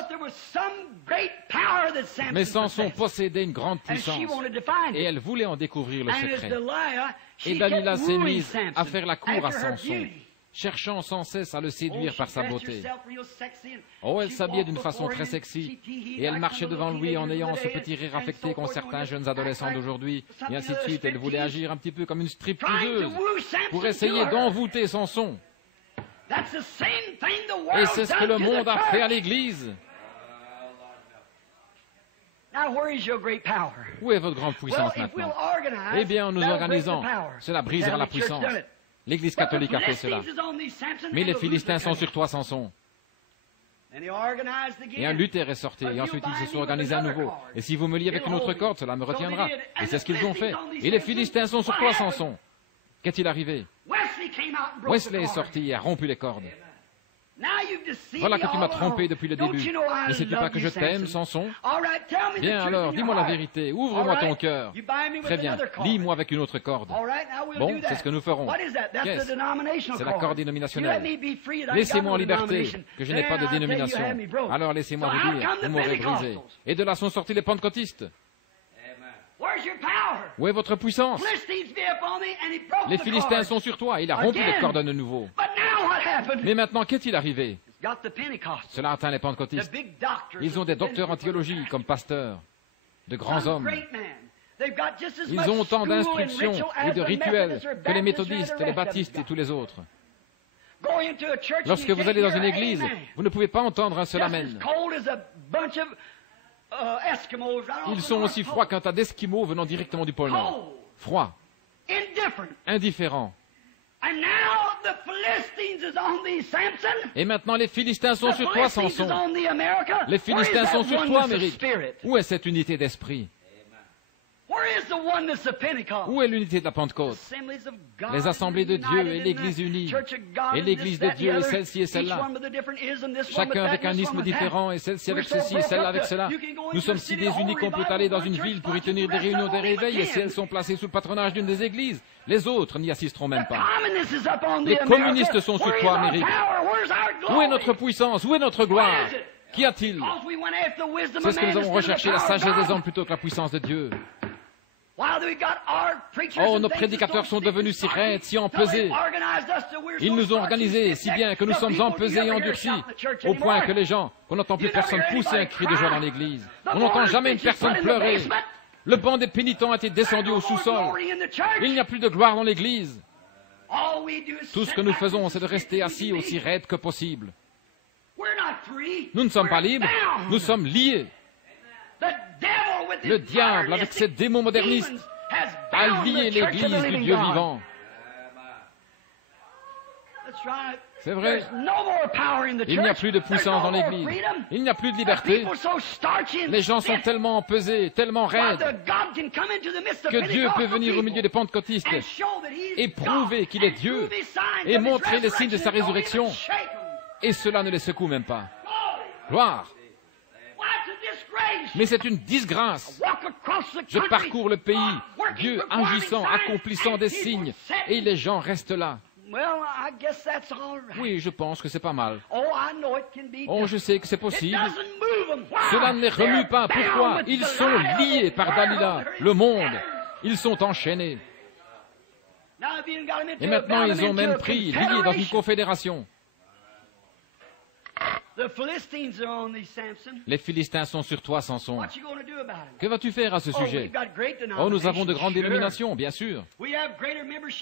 Mais Samson possédait une grande puissance et elle voulait en découvrir le secret. Et Dalila s'est mise à faire la cour à Samson, cherchant sans cesse à le séduire par sa beauté. Oh, elle s'habillait d'une façon très sexy, et elle marchait devant lui en ayant ce petit rire affecté qu'ont certains jeunes adolescents d'aujourd'hui, et ainsi de suite. Elle voulait agir un petit peu comme une stripteaseuse pour essayer d'envoûter Samson. Et c'est ce que le monde a fait à l'Église. Où est votre grande puissance maintenant? Eh bien, en nous organisant, cela brisera la puissance. L'Église catholique a fait cela. Mais les Philistins sont sur toi, Samson. Et un lutteur est sorti, et ensuite ils se sont organisés à nouveau. Et si vous me liez avec une autre corde, cela me retiendra. Et c'est ce qu'ils ont fait. Et les Philistins sont sur toi, Samson. Qu'est-il arrivé? Wesley est sorti et a rompu les cordes. Voilà que tu m'as trompé depuis le début. Ne sais-tu pas que je t'aime, Samson? Bien alors, dis-moi la vérité, ouvre-moi ton cœur. Très bien, lie-moi avec une autre corde. Bon, c'est ce que nous ferons. Qu'est-ce? C'est la corde dénominationnelle. Laissez-moi en liberté, que je n'ai pas de dénomination. Alors laissez-moi vous dire, vous m'aurez brisé. Et de là sont sortis les pentecôtistes. Où est votre puissance? Les Philistins sont sur toi, il a rompu les cordes de nouveau. Mais maintenant, qu'est-il arrivé? Cela atteint les pentecôtistes. Ils ont des docteurs en théologie comme pasteurs, de grands hommes. Ils ont autant d'instructions et de rituels que les méthodistes, les baptistes et tous les autres. Lorsque vous allez dans une église, vous ne pouvez pas entendre un seul amen. Ils sont aussi froids qu'un tas d'Esquimaux venant directement du pôle Nord. Froid, indifférent. Et maintenant les Philistins sont sur toi, Samson. Les Philistins sont sur toi, Amérique. Où est cette unité d'esprit? Où est l'unité de la Pentecôte? Les assemblées de Dieu et l'Église unie. Et l'Église de Dieu et celle-ci et celle-là. Chacun avec un isme différent et celle-ci avec ceci et celle-là avec cela. Nous sommes si désunis qu'on peut aller dans une ville pour y tenir des réunions des réveils et si elles sont placées sous le patronage d'une des églises, les autres n'y assisteront même pas. Les communistes sont sur toi, Amérique. Où est notre puissance? Où est notre gloire? Qu'y a-t-il? C'est ce que nous avons recherché, la sagesse des hommes plutôt que la puissance de Dieu. Oh, nos prédicateurs sont devenus si raides, si empesés. Ils nous ont organisés si bien que nous sommes empesés et endurcis, au point que les gens, qu'on n'entend plus personne pousser un cri de joie dans l'église. On n'entend jamais une personne pleurer. Le banc des pénitents a été descendu au sous-sol. Il n'y a plus de gloire dans l'église. Tout ce que nous faisons, c'est de rester assis aussi raides que possible. Nous ne sommes pas libres, nous sommes liés. Le diable, avec ses démons modernistes, a lié l'Église du Dieu vivant. C'est vrai. Il n'y a plus de puissance dans l'Église. Il n'y a plus de liberté. Les gens sont tellement empesés, tellement raides, que Dieu peut venir au milieu des pentecôtistes et prouver qu'il est Dieu et montrer les signes de sa résurrection. Et cela ne les secoue même pas. Gloire. Mais c'est une disgrâce. Je parcours le pays, Dieu agissant, accomplissant des signes, et les gens restent là. Oui, je pense que c'est pas mal. Oh, je sais que c'est possible. Cela ne les remue pas. Pourquoi? Ils sont liés par Dalila, le monde. Ils sont enchaînés. Et maintenant, ils ont même pris, liés dans une confédération. Les Philistins sont sur toi, Samson. Que vas-tu faire à ce sujet? Oh, nous avons de grandes dénominations, bien sûr.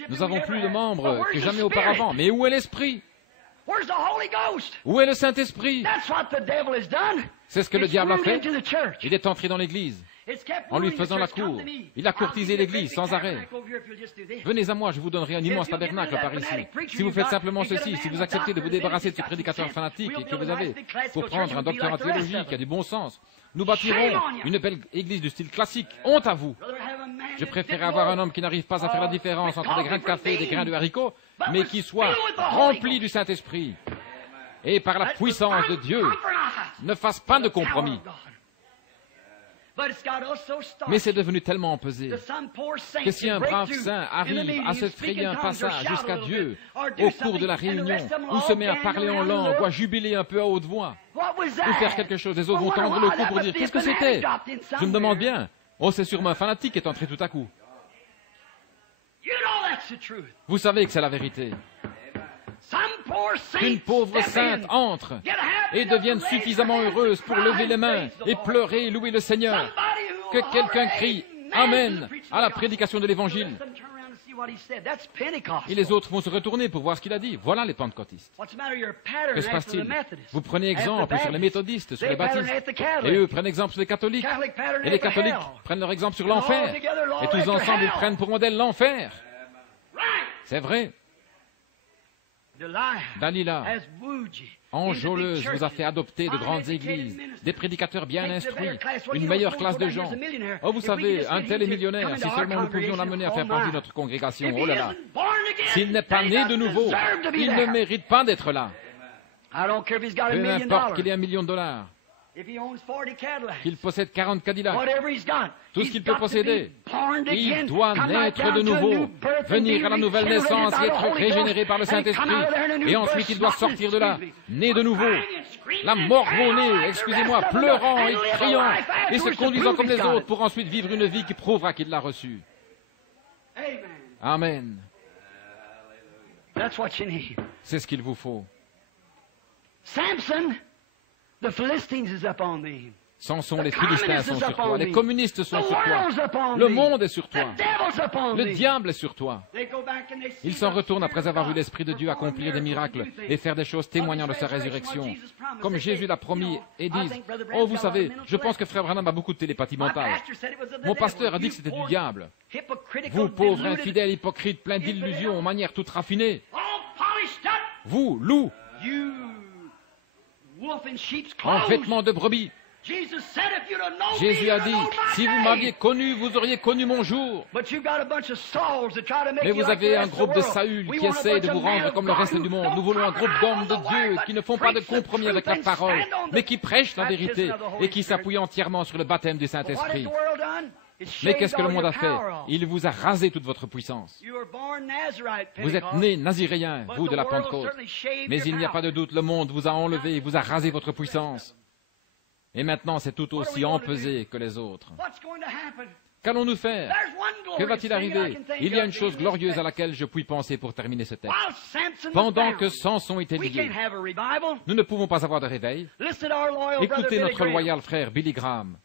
Nous avons plus de membres que jamais auparavant. Mais où est l'Esprit? Où est le Saint-Esprit? C'est ce que le diable a fait. Il est entré dans l'Église en lui faisant la cour. Il a courtisé l'Église sans arrêt. Venez à moi, je vous donnerai un immense tabernacle par ici. Si vous faites simplement ceci, si vous acceptez de vous débarrasser de ce prédicateur fanatique et que vous avez pour prendre un docteur en théologie qui a du bon sens, nous bâtirons une belle église du style classique. Honte à vous! Je préférerais avoir un homme qui n'arrive pas à faire la différence entre des grains de café et des grains de haricots, mais qui soit rempli du Saint-Esprit. Et par la puissance de Dieu, ne fasse pas de compromis. Mais c'est devenu tellement empesé que si un brave saint arrive à se frayer un passage jusqu'à Dieu au cours de la réunion, ou se met à parler en langue, ou à jubiler un peu à haute voix, ou faire quelque chose, les autres vont tendre le cou pour dire « Qu'est-ce que c'était ?» Je me demande bien. Oh, c'est sûrement un fanatique qui est entré tout à coup. Vous savez que c'est la vérité. Qu'une pauvre sainte entre et devienne suffisamment heureuse pour lever les mains et pleurer et louer le Seigneur. Que quelqu'un crie « Amen » à la prédication de l'Évangile. Et les autres vont se retourner pour voir ce qu'il a dit. Voilà les pentecôtistes. Que se passe-t-il? Vous prenez exemple sur les méthodistes, sur les baptistes. Et eux prennent exemple sur les catholiques. Et les catholiques prennent leur exemple sur l'enfer. Et tous ensemble, ils prennent pour modèle l'enfer. C'est vrai. Dalila, enjôleuse, vous a fait adopter de grandes églises, des prédicateurs bien instruits, une meilleure classe de gens. Oh, vous savez, un tel est millionnaire, si seulement nous pouvions l'amener à faire partie de notre congrégation. Oh là là. S'il n'est pas né de nouveau, il ne mérite pas d'être là. Peu importe qu'il ait $1 million, qu'il possède 40 Cadillacs, tout ce qu'il peut posséder, il doit naître de nouveau, venir à la nouvelle naissance et être régénéré par le Saint-Esprit. Et ensuite, il doit sortir de là, né de nouveau, la mort-née, excusez-moi, pleurant et criant, et se conduisant comme les autres pour ensuite vivre une vie qui prouvera qu'il l'a reçue. Amen. C'est ce qu'il vous faut. Samson, les Philistins sont sur toi, les communistes sont sur toi, le monde est sur toi, le diable est sur toi. Ils s'en retournent après avoir vu l'Esprit de Dieu accomplir des miracles et faire des choses témoignant de sa résurrection. Comme Jésus l'a promis et disent, « Oh, vous savez, je pense que Frère Branham a beaucoup de télépathie mentale. Mon pasteur a dit que c'était du diable. Vous, pauvres infidèles hypocrites, pleins d'illusions, manières toutes raffinées. Vous, loups, en vêtements de brebis. » Jésus a dit, si vous m'aviez connu, vous auriez connu mon jour. Mais vous avez un groupe de Saül qui essaye de vous rendre comme le reste du monde. Nous voulons un groupe d'hommes de Dieu qui ne font pas de compromis avec la parole, mais qui prêchent la vérité et qui s'appuient entièrement sur le baptême du Saint-Esprit. Mais qu'est-ce que le monde a fait? Il vous a rasé toute votre puissance. Vous êtes nés naziréens, vous de la Pentecôte. Mais il n'y a pas de doute, le monde vous a enlevé, vous a rasé votre puissance. Et maintenant, c'est tout aussi empesé que les autres. Qu'allons-nous faire? Que va-t-il arriver? Il y a une chose glorieuse à laquelle je puis penser pour terminer ce texte. Pendant que Samson était lié, nous ne pouvons pas avoir de réveil. Écoutez notre loyal frère Billy Graham.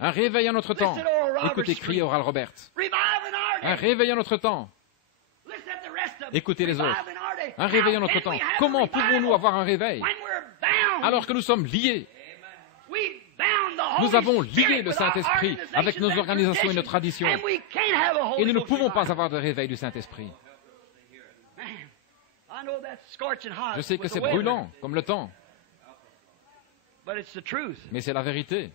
Un réveil à notre temps. Écoutez crier Oral Roberts. Un réveil à notre temps. Écoutez les autres. Un réveil à notre temps. Comment pouvons-nous avoir un réveil alors que nous sommes liés? Nous avons lié le Saint-Esprit avec nos organisations et nos traditions. Et nous ne pouvons pas avoir de réveil du Saint-Esprit. Je sais que c'est brûlant, comme le temps. Mais c'est la vérité.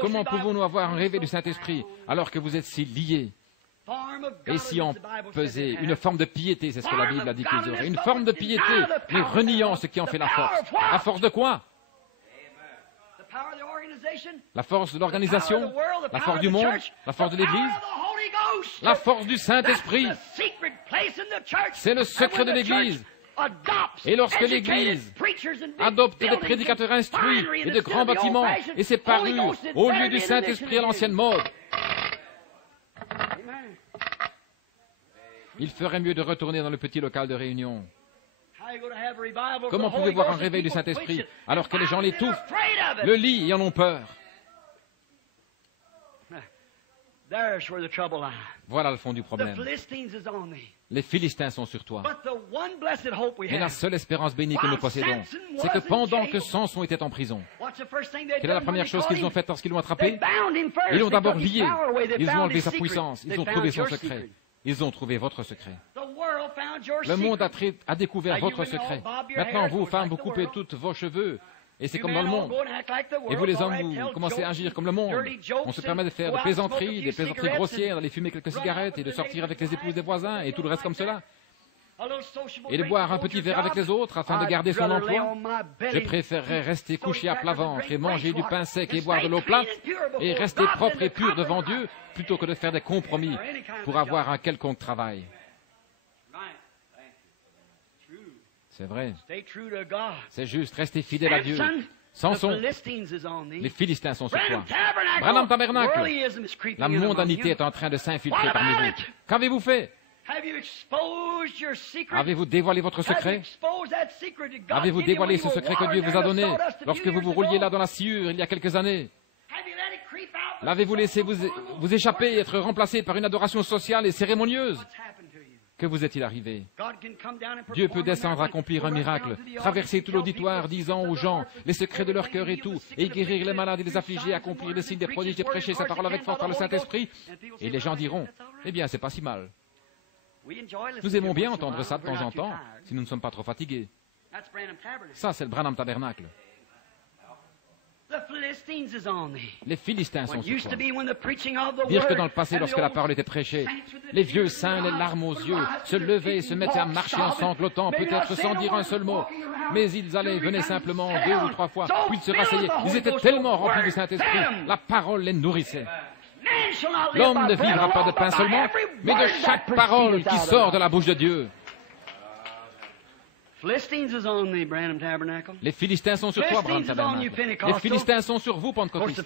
Comment pouvons-nous avoir un réveil du Saint-Esprit alors que vous êtes si liés et si empesés? Une forme de piété, c'est ce que la Bible a dit qu'ils auraient. Une forme de piété, mais reniant ce qui en fait la force. La force de quoi? La force de l'organisation, la force du monde, la force de l'Église, la force du Saint-Esprit. C'est le secret de l'Église. Et lorsque l'Église adopte des prédicateurs instruits et de grands bâtiments, et ses parures au lieu du Saint-Esprit à l'ancienne mode, il ferait mieux de retourner dans le petit local de réunion. Comment pouvez-vous avoir un réveil du Saint-Esprit alors que les gens l'étouffent, le lient et en ont peur? Voilà le fond du problème. Les Philistins sont sur toi. Mais la seule espérance bénie que nous possédons, c'est que pendant que Samson était en prison, quelle est la première chose qu'ils ont faite lorsqu'ils l'ont attrapé? Ils l'ont d'abord lié, ils ont enlevé sa puissance, ils ont trouvé son secret. Ils ont trouvé votre secret. Le monde a découvert votre secret. Maintenant, vous, femmes, vous coupez tous vos cheveux. Et c'est comme dans le monde. Et vous, les hommes, vous commencez à agir comme le monde. On se permet de faire des plaisanteries grossières, d'aller fumer quelques cigarettes et de sortir avec les épouses des voisins et tout le reste comme cela. et de boire un petit verre avec les autres afin de garder son emploi, je préférerais rester couché à plat ventre et manger du pain sec et boire de l'eau plate et rester propre et pur devant Dieu plutôt que de faire des compromis pour avoir un quelconque travail. C'est vrai. C'est juste, restez fidèle à Dieu. Samson, les Philistins sont sur toi. Branham Tabernacle, la mondanité est en train de s'infiltrer parmi vous. Qu'avez-vous fait? Avez-vous dévoilé votre secret? Avez-vous dévoilé ce secret que Dieu vous a donné lorsque vous vous rouliez là dans la sciure il y a quelques années? L'avez-vous laissé vous échapper et être remplacé par une adoration sociale et cérémonieuse? Que vous est-il arrivé? Dieu peut descendre accomplir un miracle, traverser tout l'auditoire, disant aux gens les secrets de leur cœur et tout, et guérir les malades et les affligés, accomplir des signes, des prodiges et prêcher sa parole avec force par le Saint-Esprit. Et les gens diront, eh bien, c'est pas si mal. Nous aimons bien entendre ça de temps en temps, si nous ne sommes pas trop fatigués. Ça, c'est le Branham Tabernacle. Les Philistins sont sur toi. Dire que dans le passé, lorsque la parole était prêchée, les vieux saints, les larmes aux yeux, se levaient et se mettaient à marcher en sanglotant, peut-être sans dire un seul mot. Mais ils allaient, venaient simplement 2 ou 3 fois, puis ils se rasseyaient. Ils étaient tellement remplis du Saint-Esprit, la parole les nourrissait. L'homme ne vivra pas de pain seulement, mais de chaque parole qui sort de la bouche de Dieu. Les Philistins sont sur toi, Branham Tabernacle. Les Philistins sont sur vous, Pentecôtistes.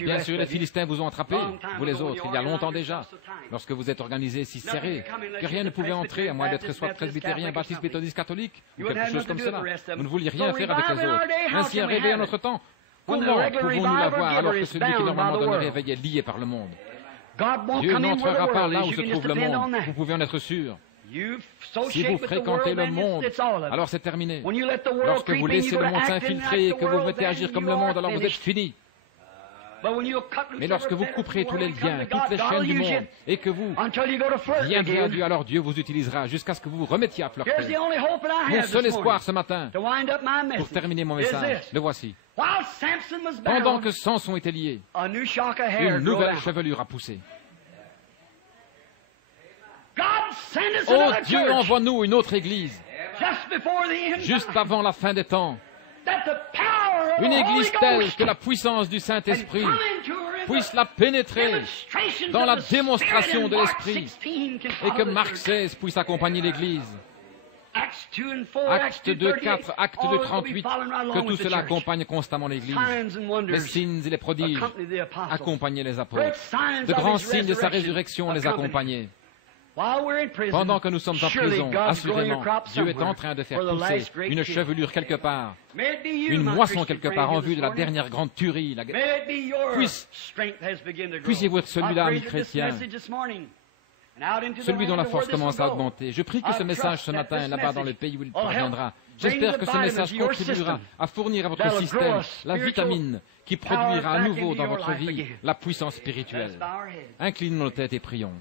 Bien sûr, les Philistins vous ont attrapés, vous les autres, il y a longtemps déjà, lorsque vous êtes organisés si serrés, que rien ne pouvait entrer, à moins d'être soit presbytérien, baptiste, méthodiste, catholique, ou quelque chose comme cela. Vous ne vouliez rien faire avec les autres. Ainsi, un réveil à notre temps. Comment pouvons-nous l'avoir alors que celui qui normalement donne le réveil est lié par le monde? Dieu n'entrera pas là où se trouve le monde, vous pouvez en être sûr. Si vous fréquentez le monde, alors c'est terminé. Lorsque vous laissez le monde s'infiltrer et que vous vous mettez à agir comme le monde, alors vous êtes fini. Mais lorsque vous couperez tous les liens, toutes les chaînes du monde, et que vous viendrez à Dieu, alors Dieu vous utilisera jusqu'à ce que vous vous remettiez à flirter. Mon seul espoir ce matin, pour terminer mon message, le voici. Pendant que Samson était lié, une nouvelle chevelure a poussé. Oh Dieu, envoie-nous une autre église, juste avant la fin des temps. Une église telle que la puissance du Saint-Esprit puisse la pénétrer dans la démonstration de l'Esprit et que Marc 16 puisse accompagner l'église. Acte 2, 4, Acte 2, 38, que tout cela accompagne constamment l'Église. Les signes et les prodiges accompagnaient les apôtres. De grands signes de sa résurrection les accompagnaient. Pendant que nous sommes en prison, assurément, Dieu est en train de faire pousser une chevelure quelque part, une moisson quelque part en vue de la dernière grande tuerie. Puissiez-vous être celui-là, ami chrétien, celui dont la force commence à augmenter. Je prie que ce message ce matin, là-bas dans le pays où il parviendra, j'espère que ce message contribuera à fournir à votre système la vitamine qui produira à nouveau dans votre vie la puissance spirituelle. Inclinons nos têtes et prions.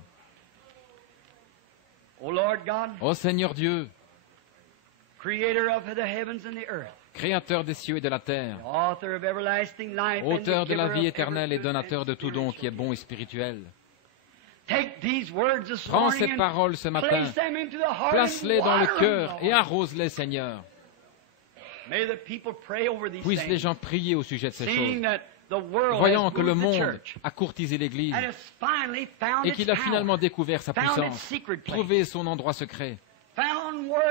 Ô Seigneur Dieu, Créateur des cieux et de la terre, Auteur de la vie éternelle et donateur de tout don qui est bon et spirituel, prends ces paroles ce matin, place-les dans le cœur et arrose-les, Seigneur. Puissent les gens prier au sujet de ces choses, voyant que le monde a courtisé l'Église et qu'il a finalement découvert sa puissance, trouvé son endroit secret,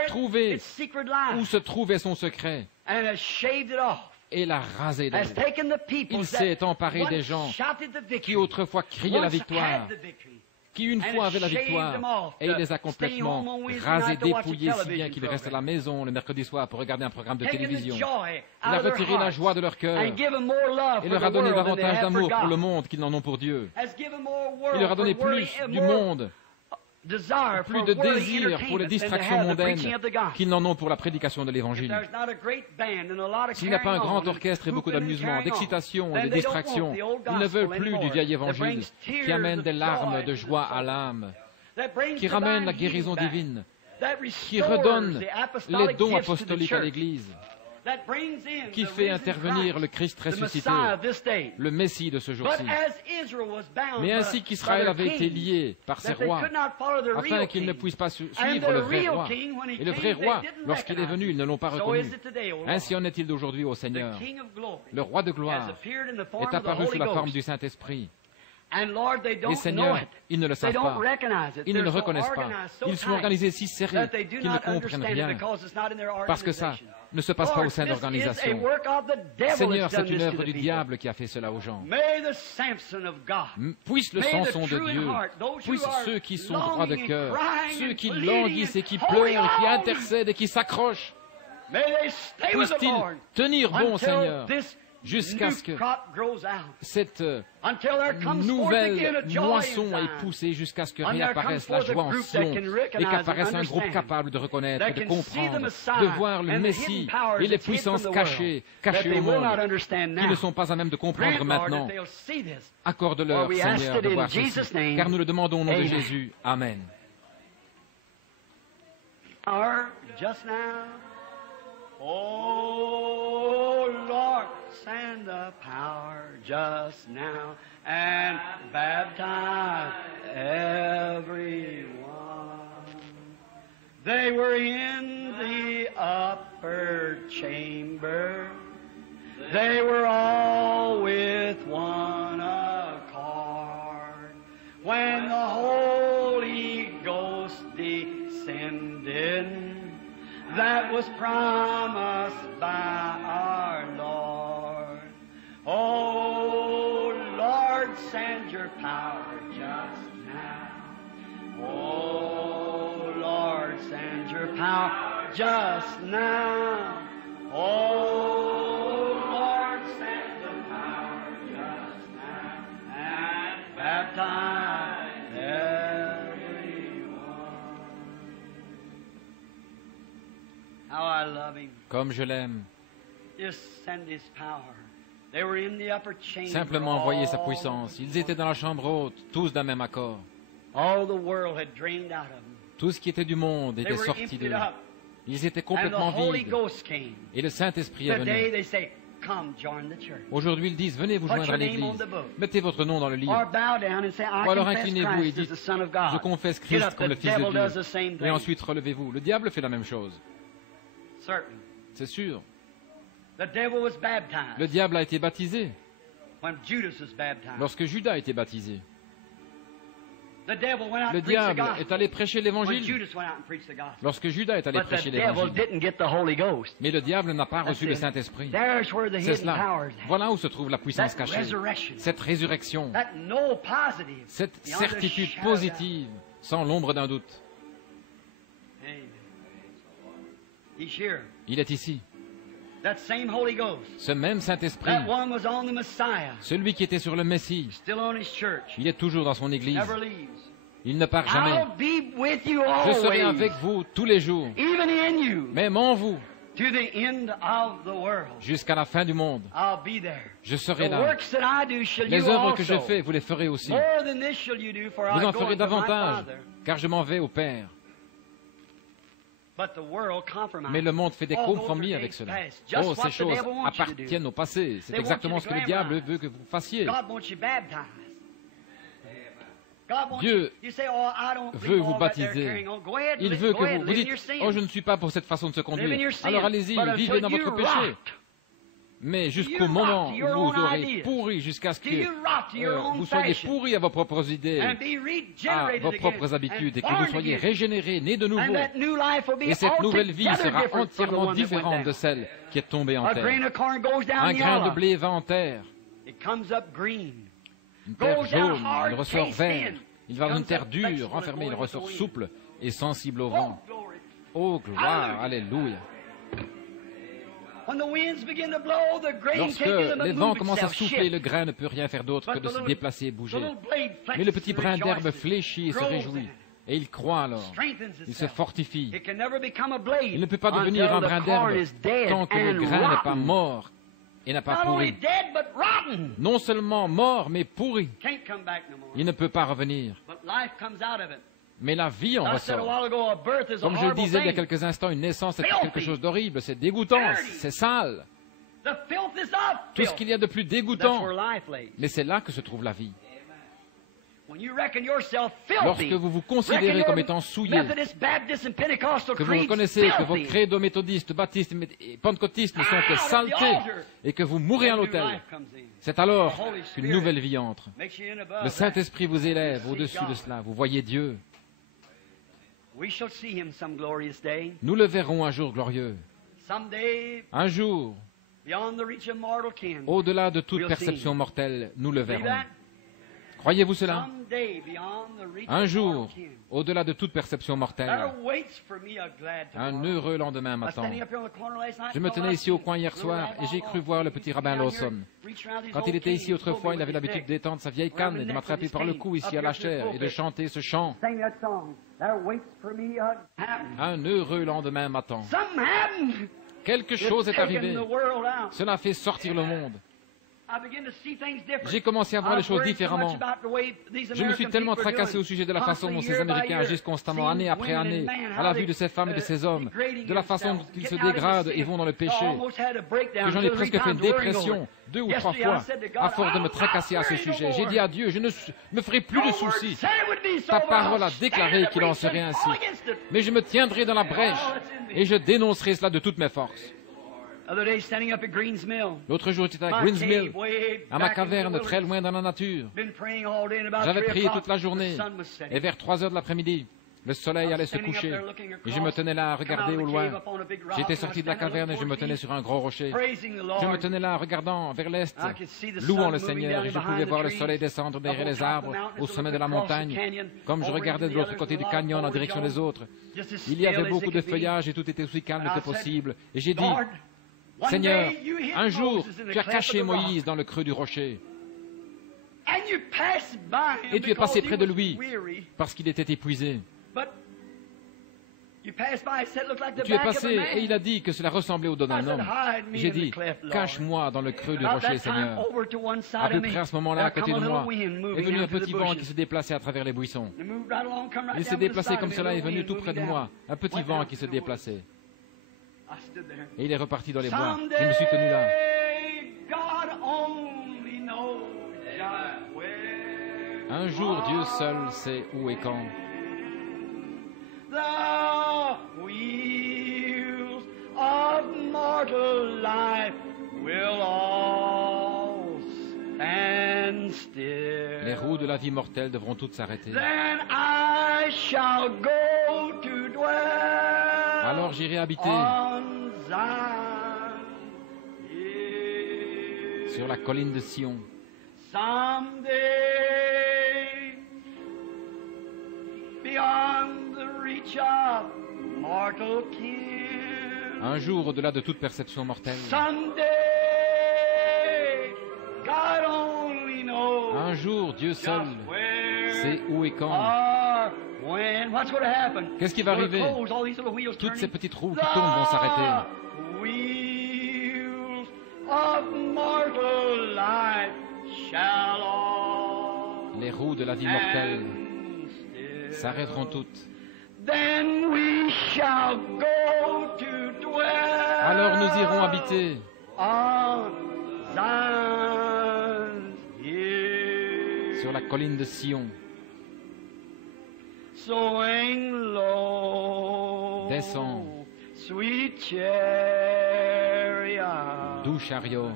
trouvé où se trouvait son secret et l'a rasé d'elle. Il s'est emparé des gens qui autrefois criaient la victoire, qui une fois avaient la victoire, et il les a complètement rasés, dépouillés, si bien qu'ils restent à la maison le mercredi soir pour regarder un programme de télévision. Il a retiré la joie de leur cœur et leur a donné davantage d'amour pour le monde qu'ils n'en ont pour Dieu. Il leur a donné plus du monde, plus de désir pour les distractions mondaines qu'ils n'en ont pour la prédication de l'Évangile. S'il n'y a pas un grand orchestre et beaucoup d'amusement, d'excitation et de distraction, ils ne veulent plus du vieil Évangile qui amène des larmes de joie à l'âme, qui ramène la guérison divine, qui redonne les dons apostoliques à l'Église, qui fait intervenir le Christ ressuscité, le Messie de ce jour-ci. Mais ainsi qu'Israël avait été lié par ses rois, afin qu'ils ne puissent pas suivre le vrai roi. Et le vrai roi, lorsqu'il est venu, ils ne l'ont pas reconnu. Ainsi en est-il d'aujourd'hui au Seigneur. Le roi de gloire est apparu sous la forme du Saint-Esprit. Et Seigneur, ils ne le savent pas. Ils ne le reconnaissent pas. Ils sont organisés si serrés qu'ils ne comprennent rien. Parce que ça ne se passe pas au sein d'organisation. Seigneur, c'est une œuvre du diable qui a fait cela aux gens. Puisse le Samson de Dieu, puisse ceux qui sont droits de cœur, ceux qui languissent et qui pleurent et qui intercèdent et qui s'accrochent, puissent-ils tenir bon, Seigneur, jusqu'à ce que cette nouvelle moisson ait poussé, jusqu'à ce que réapparaisse la joie en Sion et qu'apparaisse un groupe capable de reconnaître, de comprendre, de voir le Messie et les puissances cachées au monde, qui ne sont pas à même de comprendre maintenant. Accorde-leur, Seigneur, de voir ceci, car nous le demandons au nom de Jésus. Amen. Oh Lord, send the power just now and baptize everyone. They were in the upper chamber. They were all with one accord. When the Holy Ghost descended, that was promised by our Lord. Oh, Lord, send your power just now. Oh, Lord, send your power just now. Oh, Lord, send the power just now and baptize everyone. How I love him. Comme je l'aime. Just send his power. They were in the upper chamber. Simplement envoyer sa puissance. Ils étaient dans la chambre haute, tous d'un même accord. All the world had drained out of them. Tout ce qui était du monde était sorti d'eux. Ils étaient complètement vides. Et le Saint-Esprit est venu. Aujourd'hui, ils disent, venez vous joindre à l'Église. Mettez votre nom dans le livre. Ou alors inclinez-vous et dites, je confesse Christ comme le Fils de Dieu. Et ensuite, relevez-vous. Le diable fait la même chose. C'est sûr. Le diable a été baptisé lorsque Judas a été baptisé. Le diable est allé prêcher l'Évangile lorsque Judas est allé prêcher l'Évangile. Mais le diable n'a pas reçu le Saint-Esprit. C'est cela. Voilà où se trouve la puissance cachée. Cette résurrection. Cette certitude positive, sans l'ombre d'un doute. Il est ici. Ce même Saint-Esprit, celui qui était sur le Messie, il est toujours dans son Église. Il ne part jamais. Je serai avec vous tous les jours, même en vous, jusqu'à la fin du monde. Je serai là. Les œuvres que je fais, vous les ferez aussi. Vous en ferez davantage, car je m'en vais au Père. Mais le monde fait des compromis avec cela. Oh, ces choses appartiennent au passé. C'est exactement ce que le diable veut que vous fassiez. Dieu veut vous baptiser. Il veut que vous dites, oh, je ne suis pas pour cette façon de se conduire. Alors allez-y, vivez dans votre péché. Mais jusqu'au moment où vous aurez pourri, jusqu'à ce que vous soyez pourri à vos propres idées, à vos propres habitudes, et que vous soyez régénérés, nés de nouveau. Et cette nouvelle vie sera entièrement différente de celle qui est tombée en terre. Un grain de blé va en terre. Une terre jaune, il ressort vert. Il va dans une terre dure, renfermée, il ressort souple et sensible au vent. Oh, gloire, alléluia. Lorsque les vents commencent à souffler, le grain ne peut rien faire d'autre que de se déplacer et bouger. Mais le petit brin d'herbe fléchit et se réjouit. Et il croit alors. Il se fortifie. Il ne peut pas devenir un brin d'herbe tant que le grain n'est pas mort et n'a pas pourri. Non seulement mort, mais pourri. Il ne peut pas revenir. Mais la vie en ressort. Comme je le disais il y a quelques instants, une naissance est quelque chose d'horrible, c'est dégoûtant, c'est sale. Tout ce qu'il y a de plus dégoûtant. Mais c'est là que se trouve la vie. Lorsque vous vous considérez comme étant souillé, que vous reconnaissez que vos credos méthodistes, baptistes et pentecôtistes ne sont que saleté et que vous mourrez à l'autel, c'est alors qu'une nouvelle vie entre. Le Saint-Esprit vous élève au-dessus de cela. Vous voyez Dieu. Nous le verrons un jour glorieux. Un jour, au-delà de toute perception mortelle, nous le verrons. Croyez-vous cela? Un jour, au-delà de toute perception mortelle, un heureux lendemain m'attend. Je me tenais ici au coin hier soir et j'ai cru voir le petit rabbin Lawson. Quand il était ici autrefois, il avait l'habitude d'étendre sa vieille canne et de m'attraper par le cou ici à la chaire et de chanter ce chant. Un heureux lendemain m'attend. Quelque chose est arrivé. Cela fait sortir le monde. J'ai commencé à voir les choses différemment. Je me suis tellement tracassé au sujet de la façon dont ces Américains agissent constamment, année après année, à la vue de ces femmes et de ces hommes, de la façon dont ils se dégradent et vont dans le péché, que j'en ai presque fait une dépression 2 ou 3 fois, à force de me tracasser à ce sujet. J'ai dit à Dieu, je ne me ferai plus de soucis. Ta parole a déclaré qu'il en serait ainsi. Mais je me tiendrai dans la brèche et je dénoncerai cela de toutes mes forces. L'autre jour, j'étais à Greens Mill, à ma caverne, très loin dans la nature. J'avais prié toute la journée, et vers 3 heures de l'après-midi, le soleil allait se coucher, et je me tenais là à regarder au loin. J'étais sorti de la caverne et je me tenais sur un gros rocher. Je me tenais là, regardant vers l'est, louant le Seigneur, et je pouvais voir le soleil descendre derrière les arbres, au sommet de la montagne, comme je regardais de l'autre côté du canyon en direction des autres. Il y avait beaucoup de feuillage et tout était aussi calme que possible. Et j'ai dit, Seigneur, un jour, tu as caché Moïse dans le creux du rocher. Et tu es passé près de lui parce qu'il était épuisé. Tu es passé et il a dit que cela ressemblait au dos d'un homme. J'ai dit, cache-moi dans le creux du rocher, Seigneur. À peu près à ce moment-là, à côté de moi, est venu un petit vent qui se déplaçait à travers les buissons. Il s'est déplacé comme cela et est venu tout près de moi. Un petit vent qui se déplaçait. Et il est reparti dans les bois. Je me suis tenu là. Un jour, Dieu seul sait où et quand. Les roues de la vie mortelle devront toutes s'arrêter. Alors j'irai habiter sur la colline de Sion. Un jour, au-delà de toute perception mortelle. Un jour, Dieu seul sait où et quand. Qu'est-ce qui va arriver? Toutes ces petites roues qui tournent vont s'arrêter. Les roues de la vie mortelle s'arrêteront toutes. Alors nous irons habiter sur la colline de Sion. Descends, doux chariot,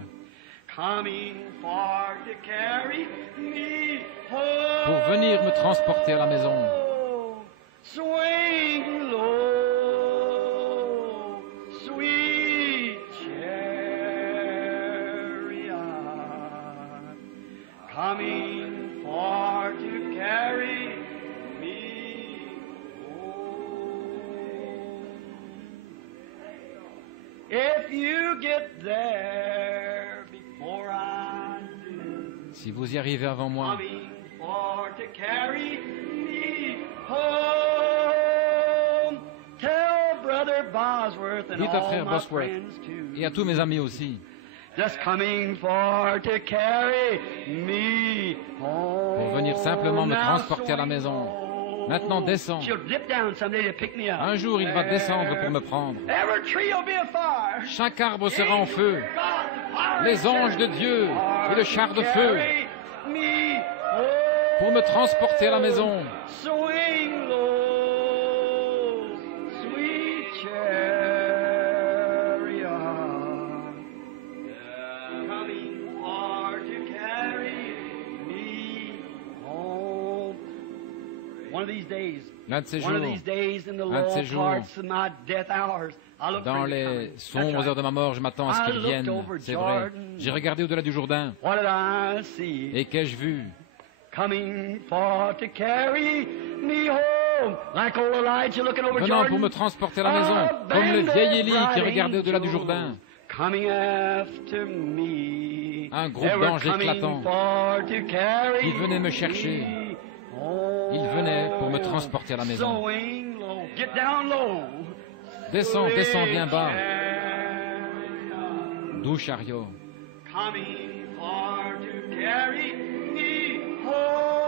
pour venir me transporter à la maison. Si vous y arrivez avant moi, dites à frère Bosworth et à tous mes amis aussi, pour venir simplement me transporter à la maison. Maintenant, descends. Un jour, il va descendre pour me prendre. Chaque arbre sera en feu. Les anges de Dieu et le char de feu pour me transporter à la maison. L'un de ces jours, dans les sombres heures de ma mort, je m'attends à ce qu'ils viennent. C'est vrai. J'ai regardé au-delà du Jourdain. Et qu'ai-je vu? Venant pour me transporter à la maison, comme le vieil Élie qui regardait au-delà du Jourdain. Un groupe d'anges éclatants qui venaient me chercher. Ils venaient pour me transporter à la maison. Descends, descends bien bas. Doux chariot. Coming for to carry me home.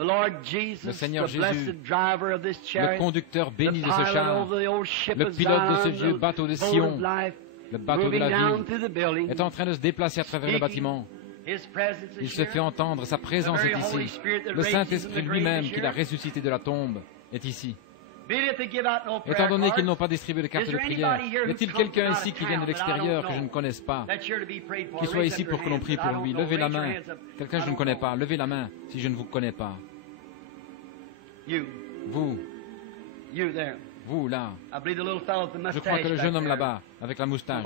Le Seigneur Jésus, le conducteur béni de ce char, le pilote de ce vieux bateau de Sion, le bateau de la vie, est en train de se déplacer à travers le bâtiment. Il se fait entendre, sa présence est ici. Le Saint-Esprit lui-même, qui l'a ressuscité de la tombe, est ici. Étant donné qu'ils n'ont pas distribué de carte de prière, y a-t-il quelqu'un ici qui vient de l'extérieur que je ne connaisse pas, qui soit ici pour que l'on prie pour lui? Levez la main. Quelqu'un que je ne connais pas, levez la main si je ne vous connais pas. Vous là. Je crois que le jeune homme là-bas, avec la moustache.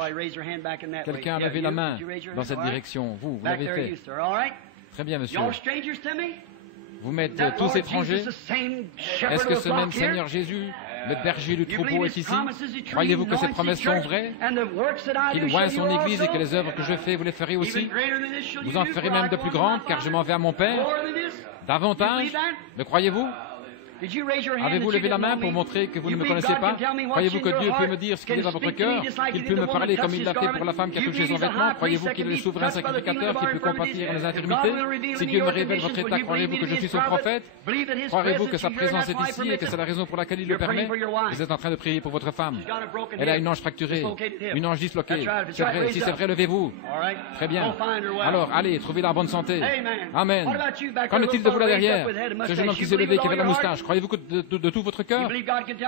Quelqu'un a levé la main dans cette direction. Vous l'avez fait. Très bien, monsieur. Vous m'êtes tous étrangers. Est-ce que ce même Seigneur Jésus, le berger du troupeau, est ici? Croyez-vous que ces promesses sont vraies? Qu'il voit son Église et que les œuvres que je fais, vous les ferez aussi? Vous en ferez même de plus grandes, car je m'en vais à mon Père? Davantage? Le croyez-vous? Avez-vous levé la main pour montrer que vous ne me connaissez pas? Croyez-vous que Dieu peut me dire ce qu'il est dans votre cœur? Qu'il peut me parler comme il l'a fait pour la femme qui a touché son vêtement? Croyez-vous qu'il est le souverain sacrificateur qui peut compatir nos infirmités? Si Dieu me révèle votre état, croyez-vous que je suis son prophète? Croyez-vous que sa présence est ici et que c'est la raison pour laquelle il le permet? Vous êtes en train de prier pour votre femme. Elle a une hanche fracturée, une hanche disloquée. C'est vrai, si c'est vrai, levez-vous. Très bien. Alors, allez, trouvez-la en bonne santé. Amen. Qu'en est-il de vous là derrière? Ce jeune homme qui s'est levé, qui avait la moustache. Croyez-vous que de tout votre cœur?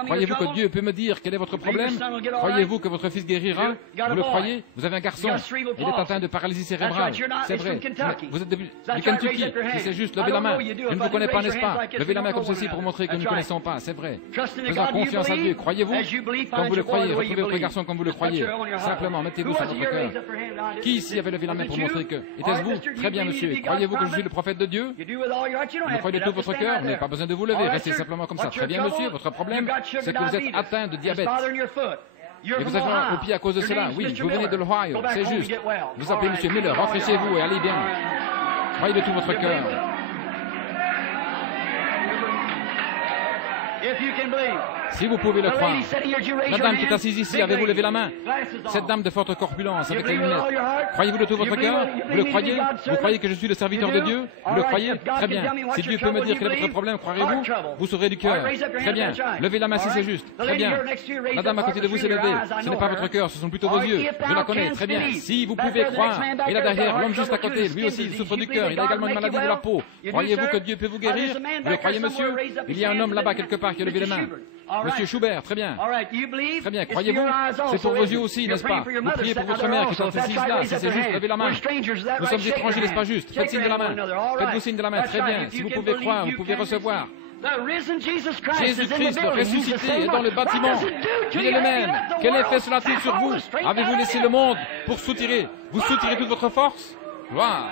Croyez-vous que Dieu peut me dire quel est votre problème? Croyez-vous que votre fils guérira? Vous le croyez? Vous avez un garçon. Il est atteint de paralysie cérébrale. C'est vrai. Vous êtes du Kentucky. Si c'est juste, levez la main. Je ne vous connais pas, n'est-ce pas? Levez la main comme ceci pour montrer que nous ne connaissons pas. C'est vrai. Faisant confiance à Dieu. Croyez-vous? Comme vous le croyez. Retrouvez votre garçon comme vous le croyez. Simplement, mettez-vous sur votre cœur. Qui ici avait levé la main pour montrer que? Était-ce vous? Très bien, monsieur. Croyez-vous que je suis le prophète de Dieu? Vous croyez de tout votre cœur? Vous n'avez pas besoin de vous lever. Restez simplement comme ça. Très bien, monsieur. Votre problème, c'est que vous êtes atteint de diabète. Et vous avez un au pied à cause de cela. Oui, vous venez de l'Ohio. C'est juste. Vous appelez monsieur Miller. Rentrez chez vous et allez bien. Croyez de tout votre cœur. Si vous pouvez le croire. La dame qui est assise ici, avez-vous levé la main? Cette dame de forte corpulence avec les lunettes. Croyez-vous de tout votre cœur? Vous le croyez? Vous croyez que je suis le serviteur de Dieu? Vous le croyez? Très bien. Si Dieu peut me dire quel est votre problème, croirez-vous? Vous saurez du cœur. Très bien. Levez la main si c'est juste. Très bien. La dame à côté de vous s'est levée. Ce n'est pas votre cœur, ce sont plutôt vos yeux. Je la connais. Très bien. Si vous pouvez croire. Et là derrière, l'homme juste à côté, lui aussi, il souffre du cœur. Il a également une maladie de la peau. Croyez-vous que Dieu peut vous guérir? Vous le croyez, monsieur? Il y a un homme là-bas quelque part qui a levé les mains. Monsieur Schubert, très bien. Très bien, croyez-vous? C'est pour vos yeux aussi, n'est-ce pas? Vous priez pour votre mère qui est assise là, si c'est juste, levez la main. Nous sommes étrangers, n'est-ce pas juste? Faites signe de la main. Faites-vous signe de la main, très bien. Si vous pouvez croire, vous pouvez recevoir. Jésus-Christ, le ressuscité, est dans le bâtiment. Il est le même. Quel effet cela a-t-il sur vous? Avez-vous laissé le monde pour soutirer? Vous soutirez toute votre force? Gloire.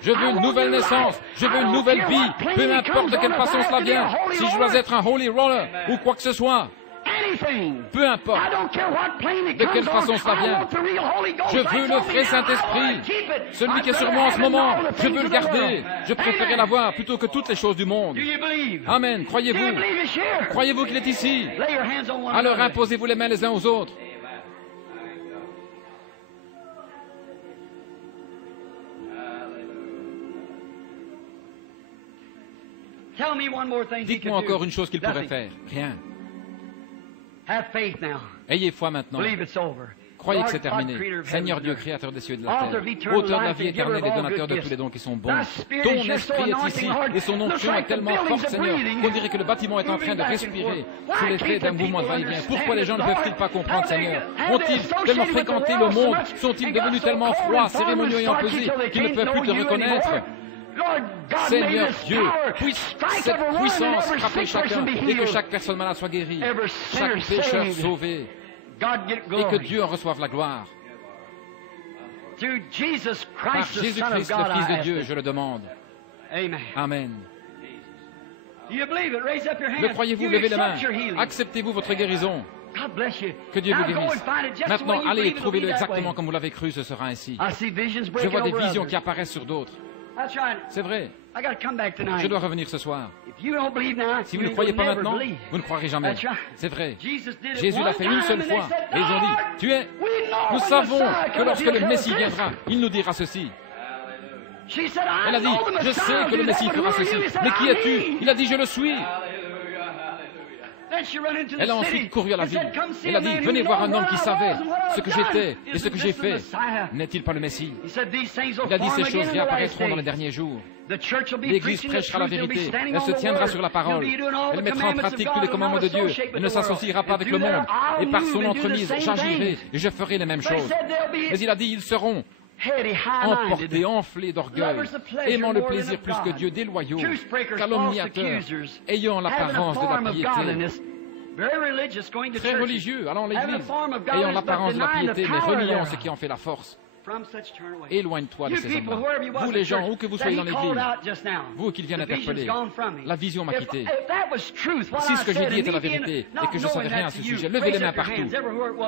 Je veux une nouvelle naissance, je veux une nouvelle vie, peu importe de quelle façon cela vient, si je dois être un holy roller ou quoi que ce soit. Peu importe de quelle façon cela vient. Je veux le vrai Saint-Esprit. Celui qui est sur moi en ce moment, je veux le garder. Je préférerais l'avoir plutôt que toutes les choses du monde. Amen. Croyez-vous? Croyez-vous qu'il est ici? Alors imposez-vous les mains les uns aux autres. Dites-moi encore une chose qu'il pourrait faire. Rien. Ayez foi maintenant. Croyez que c'est terminé. Seigneur Dieu, Créateur des cieux et de la terre, Auteur de la vie éternelle et donateur de tous les dons qui sont bons. Ton esprit est ici et son onction est tellement forte, Seigneur, qu'on dirait que le bâtiment est en train de respirer sous l'effet d'un mouvement de va-et-vient. Pourquoi les gens ne peuvent-ils pas comprendre, Seigneur? Ont-ils tellement fréquenté le monde? Sont-ils devenus tellement froids, cérémonieux et empesés qu'ils ne peuvent plus te reconnaître? Seigneur Dieu, cette puissance frappe chacun et que chaque personne malade soit guérie, chaque pécheur sauvé, et que Dieu en reçoive la gloire. Par Jésus-Christ, le Fils de Dieu, je le demande. Amen. Le croyez-vous? Levez les mains. Acceptez-vous votre guérison? Que Dieu vous guérisse. Maintenant, allez, trouvez-le exactement comme vous l'avez cru, ce sera ainsi. Je vois des visions qui apparaissent sur d'autres. C'est vrai. Je dois revenir ce soir. Si vous ne croyez pas maintenant, vous ne croirez jamais. C'est vrai. Jésus l'a fait une seule fois. Et ils ont dit, nous savons que lorsque le Messie viendra, il nous dira ceci. Elle a dit, je sais que le Messie fera ceci. Mais qui es-tu? Il a dit, je le suis. Elle a ensuite couru à la ville. Elle a dit, venez voir un homme qui savait ce que j'étais et ce que j'ai fait. N'est-il pas le Messie? Il a dit, ces choses réapparaîtront dans les derniers jours. L'Église prêchera la vérité. Elle se tiendra sur la parole. Elle mettra en pratique tous les commandements de Dieu. Elle ne s'associera pas avec le monde. Et par son entremise, j'agirai et je ferai les mêmes choses. Mais il a dit, ils seront emportés, enflés d'orgueil, aimant le plaisir plus que Dieu, déloyaux, calomniateurs, ayant l'apparence de la piété. Très religieux, allant à l'église, ayant l'apparence de la piété, mais reniant ce qui en fait la force. Éloigne-toi de ces hommes-là. Vous les gens, où que vous soyez dans l'église, vous qui vient d'interpeller, la vision m'a quitté. Si ce que j'ai dit était la vérité et que je ne savais rien à ce sujet, levez les mains partout,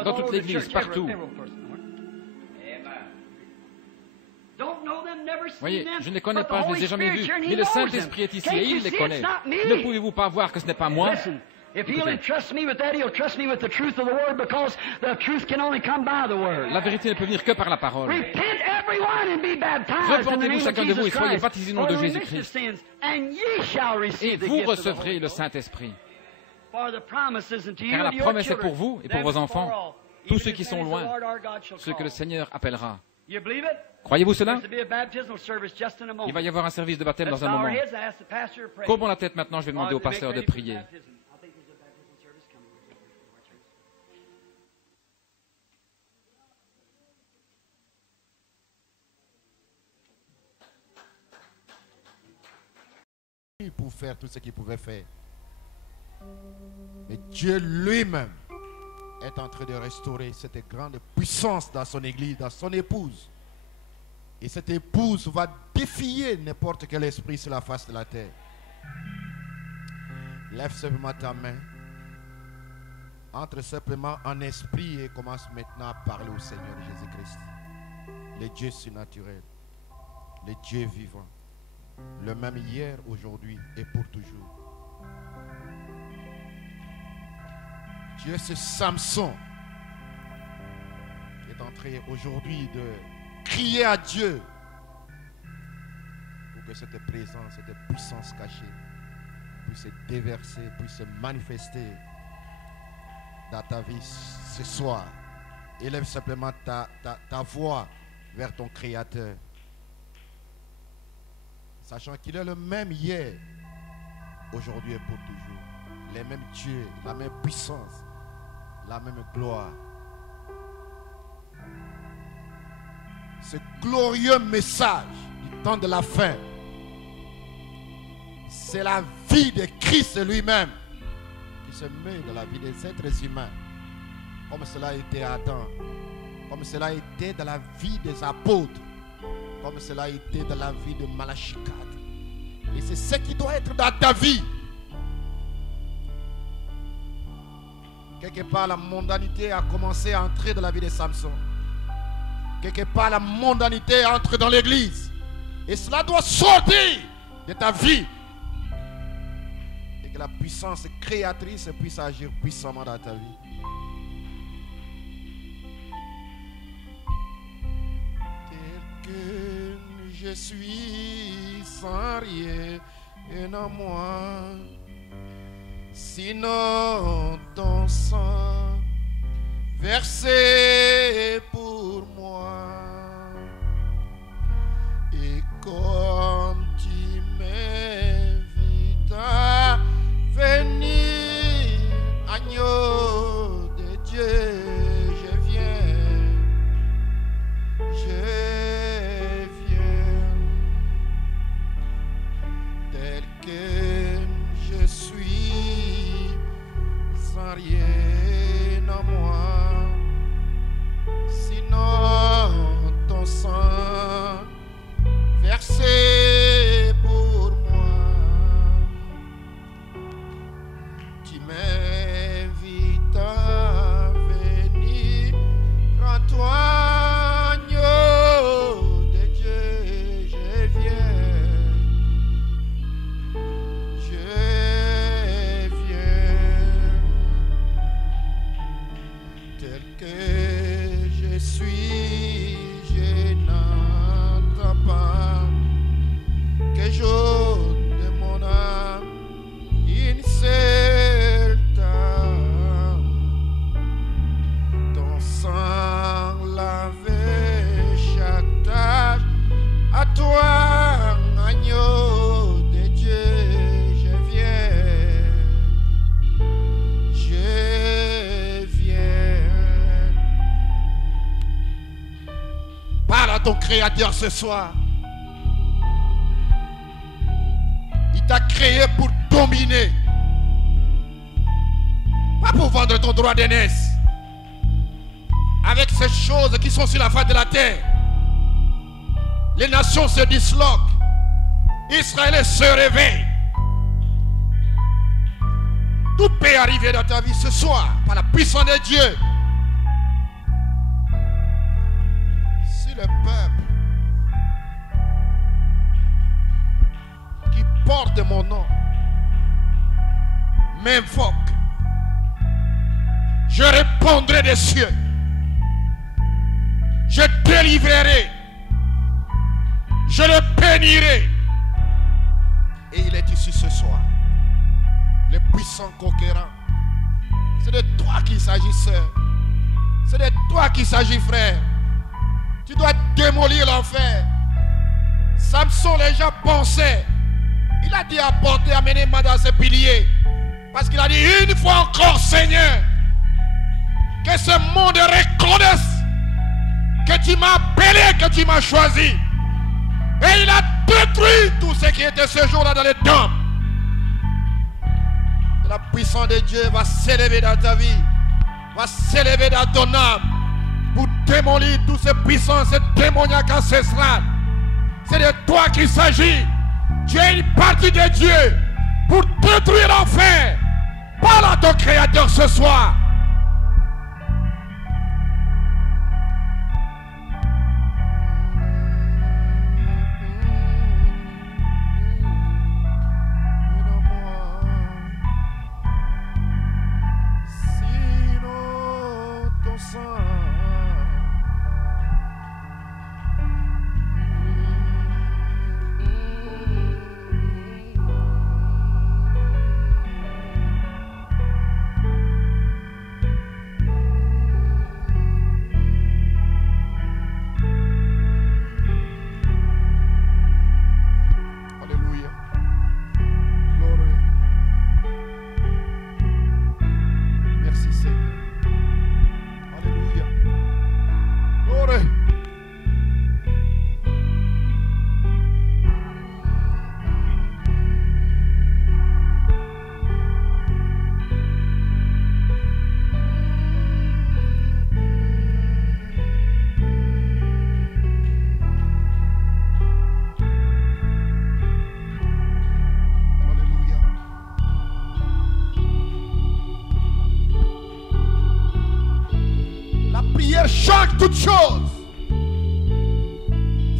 dans toute l'église, partout. Voyez, je ne les connais pas, je ne les ai jamais vus, mais le Saint-Esprit est ici et il les connaît. Ne pouvez-vous pas voir que ce n'est pas moi? Écoutez. La vérité ne peut venir que par la parole. Repentez-vous chacun de vous et soyez baptisés au nom de Jésus-Christ. Et vous recevrez le Saint-Esprit. Car la promesse est pour vous et pour vos enfants, tous ceux qui sont loin, ceux que le Seigneur appellera. Croyez-vous cela? Il va y avoir un service de baptême dans un moment. Courbons la tête maintenant, je vais demander au pasteur de prier. Pour faire tout ce qu'il pouvait faire. Mais Dieu lui-même est en train de restaurer cette grande puissance dans son église, dans son épouse. Et cette épouse va défier n'importe quel esprit sur la face de la terre. Lève simplement ta main. Entre simplement en esprit et commence maintenant à parler au Seigneur Jésus-Christ. Le Dieu surnaturel. Le Dieu vivant. Le même hier, aujourd'hui et pour toujours. Dieu, c'est Samson qui est en train aujourd'hui de crier à Dieu pour que cette présence, cette puissance cachée puisse se déverser, puisse se manifester dans ta vie ce soir. Élève simplement ta voix vers ton Créateur, sachant qu'il est le même hier, aujourd'hui et pour toujours. Les mêmes dieux, la même puissance, la même gloire. Ce glorieux message du temps de la fin, c'est la vie de Christ lui-même qui se met dans la vie des êtres humains, comme cela a été à Adam, comme cela a été dans la vie des apôtres, comme cela a été dans la vie de Malachie 4. Et c'est ce qui doit être dans ta vie. Quelque part, la mondanité a commencé à entrer dans la vie de Samson. Quelque part, la mondanité entre dans l'église. Et cela doit sortir de ta vie. Et que la puissance créatrice puisse agir puissamment dans ta vie. Tel que je suis sans rien en moi, sinon ton sang versé pour moi. Et comme tu m'invites à venir, agneau de Dieu, je viens, tel que je suis, sans rien en moi, sinon ton sang versé pour moi. Tu m'invites à venir, rends-toi agneau de Dieu, je viens, tel que je suis, je n'entends pas que j'ôte de mon âme une seule tâche. Ton sang laver chaque tâche, à toi, agneau de Dieu, je viens, Parle à ton Créateur ce soir. Il t'a créé pour dominer, pas pour vendre ton droit d'aînesse avec ces choses qui sont sur la face de la terre. Les nations se disloquent, Israël se réveille. Tout peut arriver dans ta vie ce soir par la puissance de Dieu. Si le peuple qui porte mon nom m'invoque, je répondrai des cieux, je délivrerai, je le bénirai. Et il est ici ce soir, le puissant conquérant. C'est de toi qu'il s'agit, sœur. C'est de toi qu'il s'agit, frère. Tu dois démolir l'enfer. Samson, les gens pensaient, il a dit apporter, amener dans ses piliers. Parce qu'il a dit une fois encore, Seigneur, que ce monde reconnaisse que tu m'as appelé, que tu m'as choisi. Et il a détruit tout ce qui était ce jour-là dans les temples. La puissance de Dieu va s'élever dans ta vie, va s'élever dans ton âme pour démolir toutes ces puissances démoniaques ancestrales. C'est de toi qu'il s'agit. Tu es une partie de Dieu pour détruire l'enfer. Parle à ton Créateur ce soir. Alléluia. prière change toutes choses.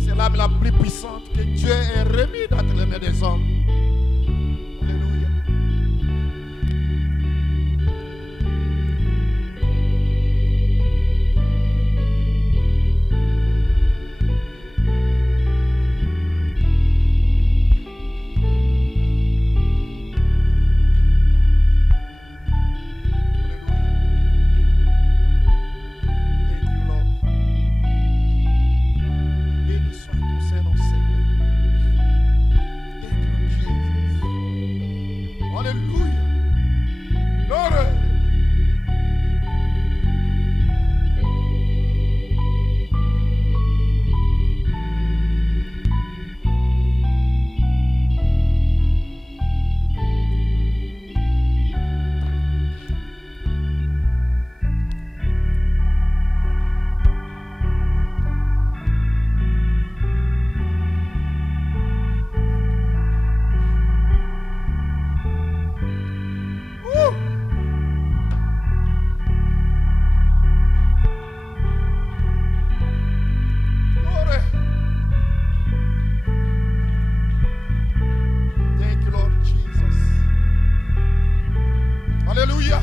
C'est l'âme la plus puissante que Dieu ait remis entre les mains des hommes. Alléluia.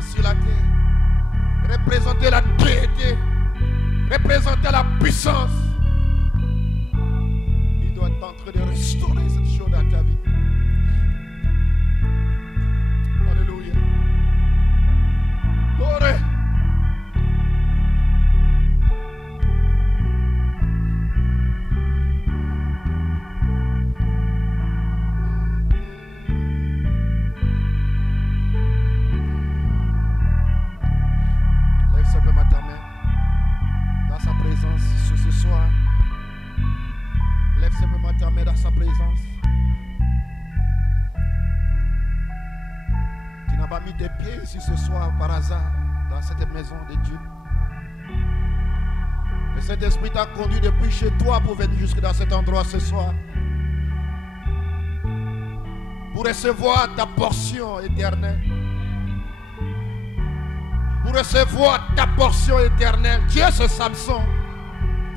Sur la terre, représenter la piété, représenter la puissance. Il doit être en train de restaurer cette chose dans ta vie. Alléluia. Gloire. Simplement ta main dans sa présence ce soir. Lève simplement ta main dans sa présence. Tu n'as pas mis tes pieds ici ce soir par hasard dans cette maison de Dieu. Le Saint-Esprit t'a conduit depuis chez toi pour venir jusque dans cet endroit ce soir. Pour recevoir ta portion éternelle. Pour recevoir ta portion éternelle. Dieu, ce Samson,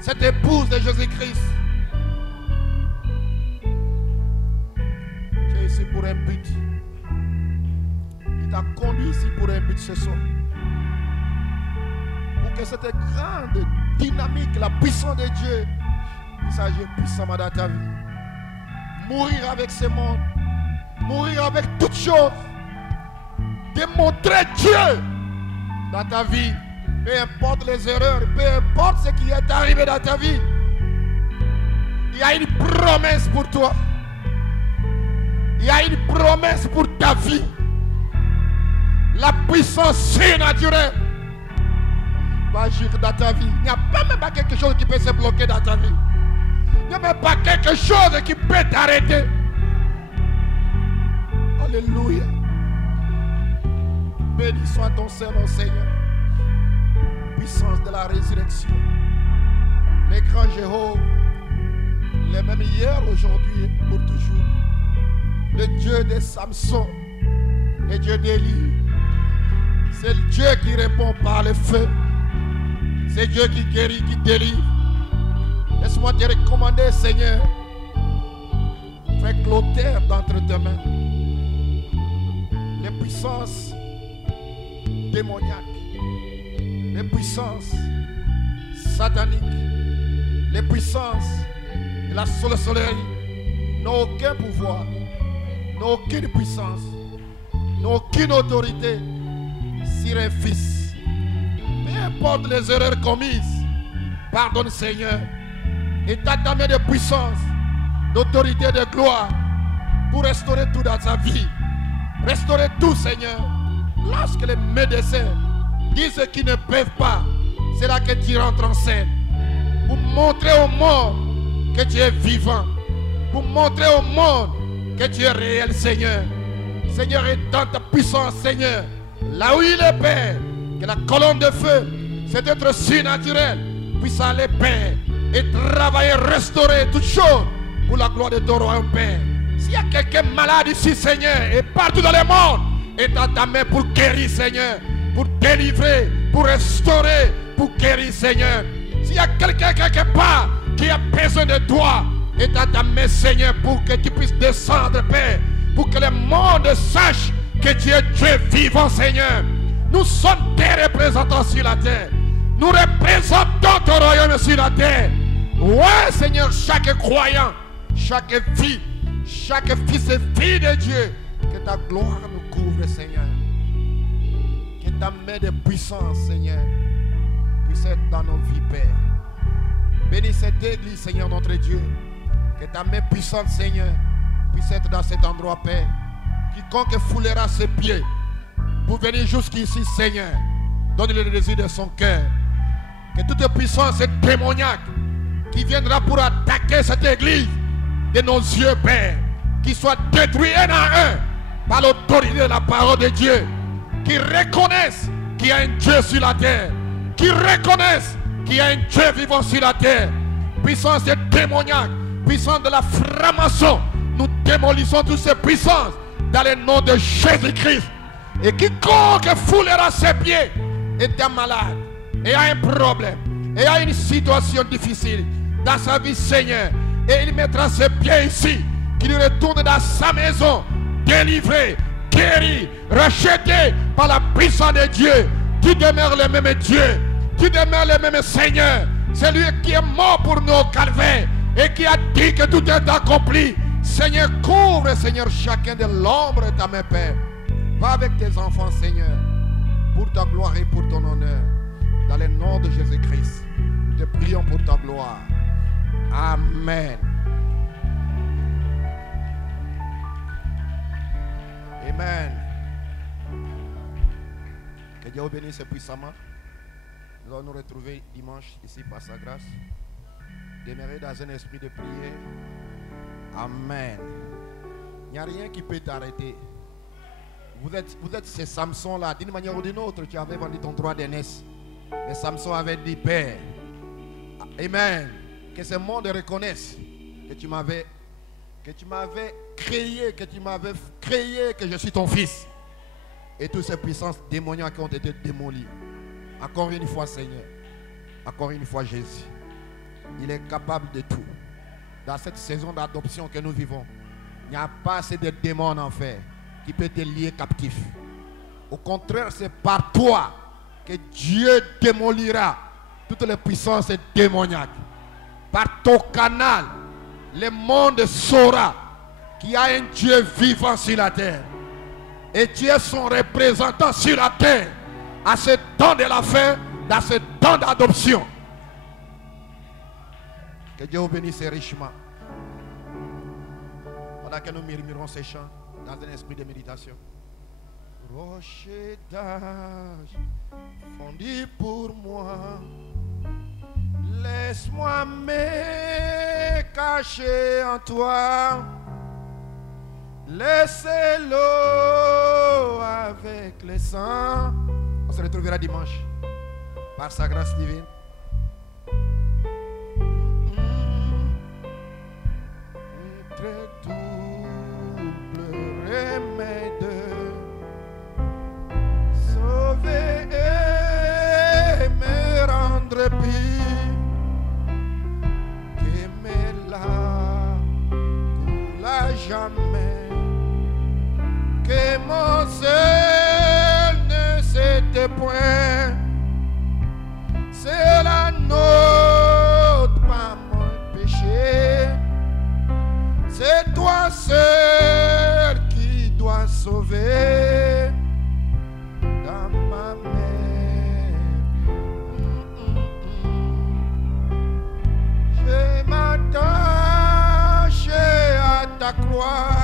cette épouse de Jésus-Christ. Tu es ici pour un but. Il t'a conduit ici pour un but ce soir. Pour que cette grande dynamique, la puissance de Dieu, il s'agit puissamment dans ta vie. Mourir avec ce monde. Mourir avec toutes choses. Démontrer Dieu dans ta vie, peu importe les erreurs, peu importe ce qui est arrivé dans ta vie, il y a une promesse pour toi. Il y a une promesse pour ta vie. La puissance surnaturelle va agir dans ta vie. Il n'y a pas même pas quelque chose qui peut se bloquer dans ta vie. Il n'y a même pas quelque chose qui peut t'arrêter. Alléluia. Béni soit ton Seigneur, Seigneur. Puissance de la résurrection. Les grands Jéhovah, les mêmes hier, aujourd'hui, pour toujours. Le Dieu de Samson, le Et Dieu délivre. C'est Dieu qui répond par le feu. C'est Dieu qui guérit, qui délivre. Laisse-moi te recommander, Seigneur. Fais que l'auteur d'entre tes mains. Les puissances démoniaques, les puissances sataniques, les puissances de la sorcellerie n'ont aucun pouvoir, n'ont aucune puissance, n'ont aucune autorité sur un fils. Peu importe les erreurs commises, pardonne Seigneur, et t'as ta main de puissance, d'autorité, de gloire pour restaurer tout dans sa vie. Restaurer tout, Seigneur. Lorsque les médecins disent qu'ils ne peuvent pas, c'est là que tu rentres en scène. Pour montrer au monde que tu es vivant. Pour montrer au monde que tu es réel, Seigneur. Seigneur, étends ta puissance, Seigneur. Là où il est, Père, que la colonne de feu, cet être surnaturel, puisse aller, Père, et travailler, restaurer toutes choses pour la gloire de ton royaume, Père. S'il y a quelqu'un malade ici, Seigneur, et partout dans le monde, étends ta main pour guérir, Seigneur, pour délivrer, pour restaurer, pour guérir, Seigneur. S'il y a quelqu'un quelque part qui a besoin de toi, étends ta main, Seigneur, pour que tu puisses descendre, Père, pour que le monde sache que tu es Dieu vivant, Seigneur. Nous sommes tes représentants sur la terre. Nous représentons ton royaume sur la terre. Ouais, Seigneur, chaque croyant, chaque vie, chaque fils et fille de Dieu, que ta gloire nous couvre, Seigneur. Que ta main de puissance, Seigneur, puisse être dans nos vies, Père. Bénis cette église, Seigneur, notre Dieu. Que ta main puissante, Seigneur, puisse être dans cet endroit, Père. Quiconque foulera ses pieds pour venir jusqu'ici, Seigneur, donne-lui le désir de son cœur. Que toute puissance démoniaque qui viendra pour attaquer cette église de nos yeux, Père, qui soit détruit un à un par l'autorité de la parole de Dieu. Qui reconnaissent qu'il y a un Dieu sur la terre. Qui reconnaissent qu'il y a un Dieu vivant sur la terre. Puissance démoniaque, puissance de la franc-maçon. Nous démolissons toutes ces puissances dans le nom de Jésus-Christ. Et quiconque foulera ses pieds est malade et a un problème et a une situation difficile dans sa vie, Seigneur, et il mettra ses pieds ici, qu'il retourne dans sa maison, délivré, guéri, racheté par la puissance de Dieu. Tu demeures le même Dieu, tu demeures le même Seigneur. C'est lui qui est mort pour nous au calvaire et qui a dit que tout est accompli. Seigneur, couvre, Seigneur, chacun de l'ombre de ta main, Père. Va avec tes enfants, Seigneur, pour ta gloire et pour ton honneur. Dans le nom de Jésus-Christ, nous te prions pour ta gloire. Amen. Amen. Que Dieu vous bénisse puissamment. Nous allons nous retrouver dimanche ici par sa grâce. Demeurer dans un esprit de prière. Amen. Il n'y a rien qui peut t'arrêter. Vous êtes ces Samson-là. D'une manière ou d'une autre, tu avais vendu ton droit d'aînesse. Mais Samson avait dit, Père, Amen, que ce monde reconnaisse que tu m'avais créé, que je suis ton fils. Et toutes ces puissances démoniaques ont été démolies. Encore une fois, Seigneur. Encore une fois, Jésus. Il est capable de tout. Dans cette saison d'adoption que nous vivons, il n'y a pas assez de démons en enfer qui peut te lier captif. Au contraire, c'est par toi que Dieu démolira toutes les puissances démoniaques. Par ton canal, le monde saura qu'il y a un Dieu vivant sur la terre. Et tu es son représentant sur la terre. À ce temps de la fin, dans ce temps d'adoption. Que Dieu vous bénisse richement. Pendant que nous murmurons ces chants dans un esprit de méditation. Rocher d'âge fondu pour moi, laisse-moi me cacher en toi. Laissez l'eau avec le sang. On se retrouvera dimanche par sa grâce divine. Très double remède Jamais que mon zèle ne s'était point, c'est la nôtre, pas mon péché, c'est toi seul qui dois sauver dans ma mer. Je m'attache à ta croix.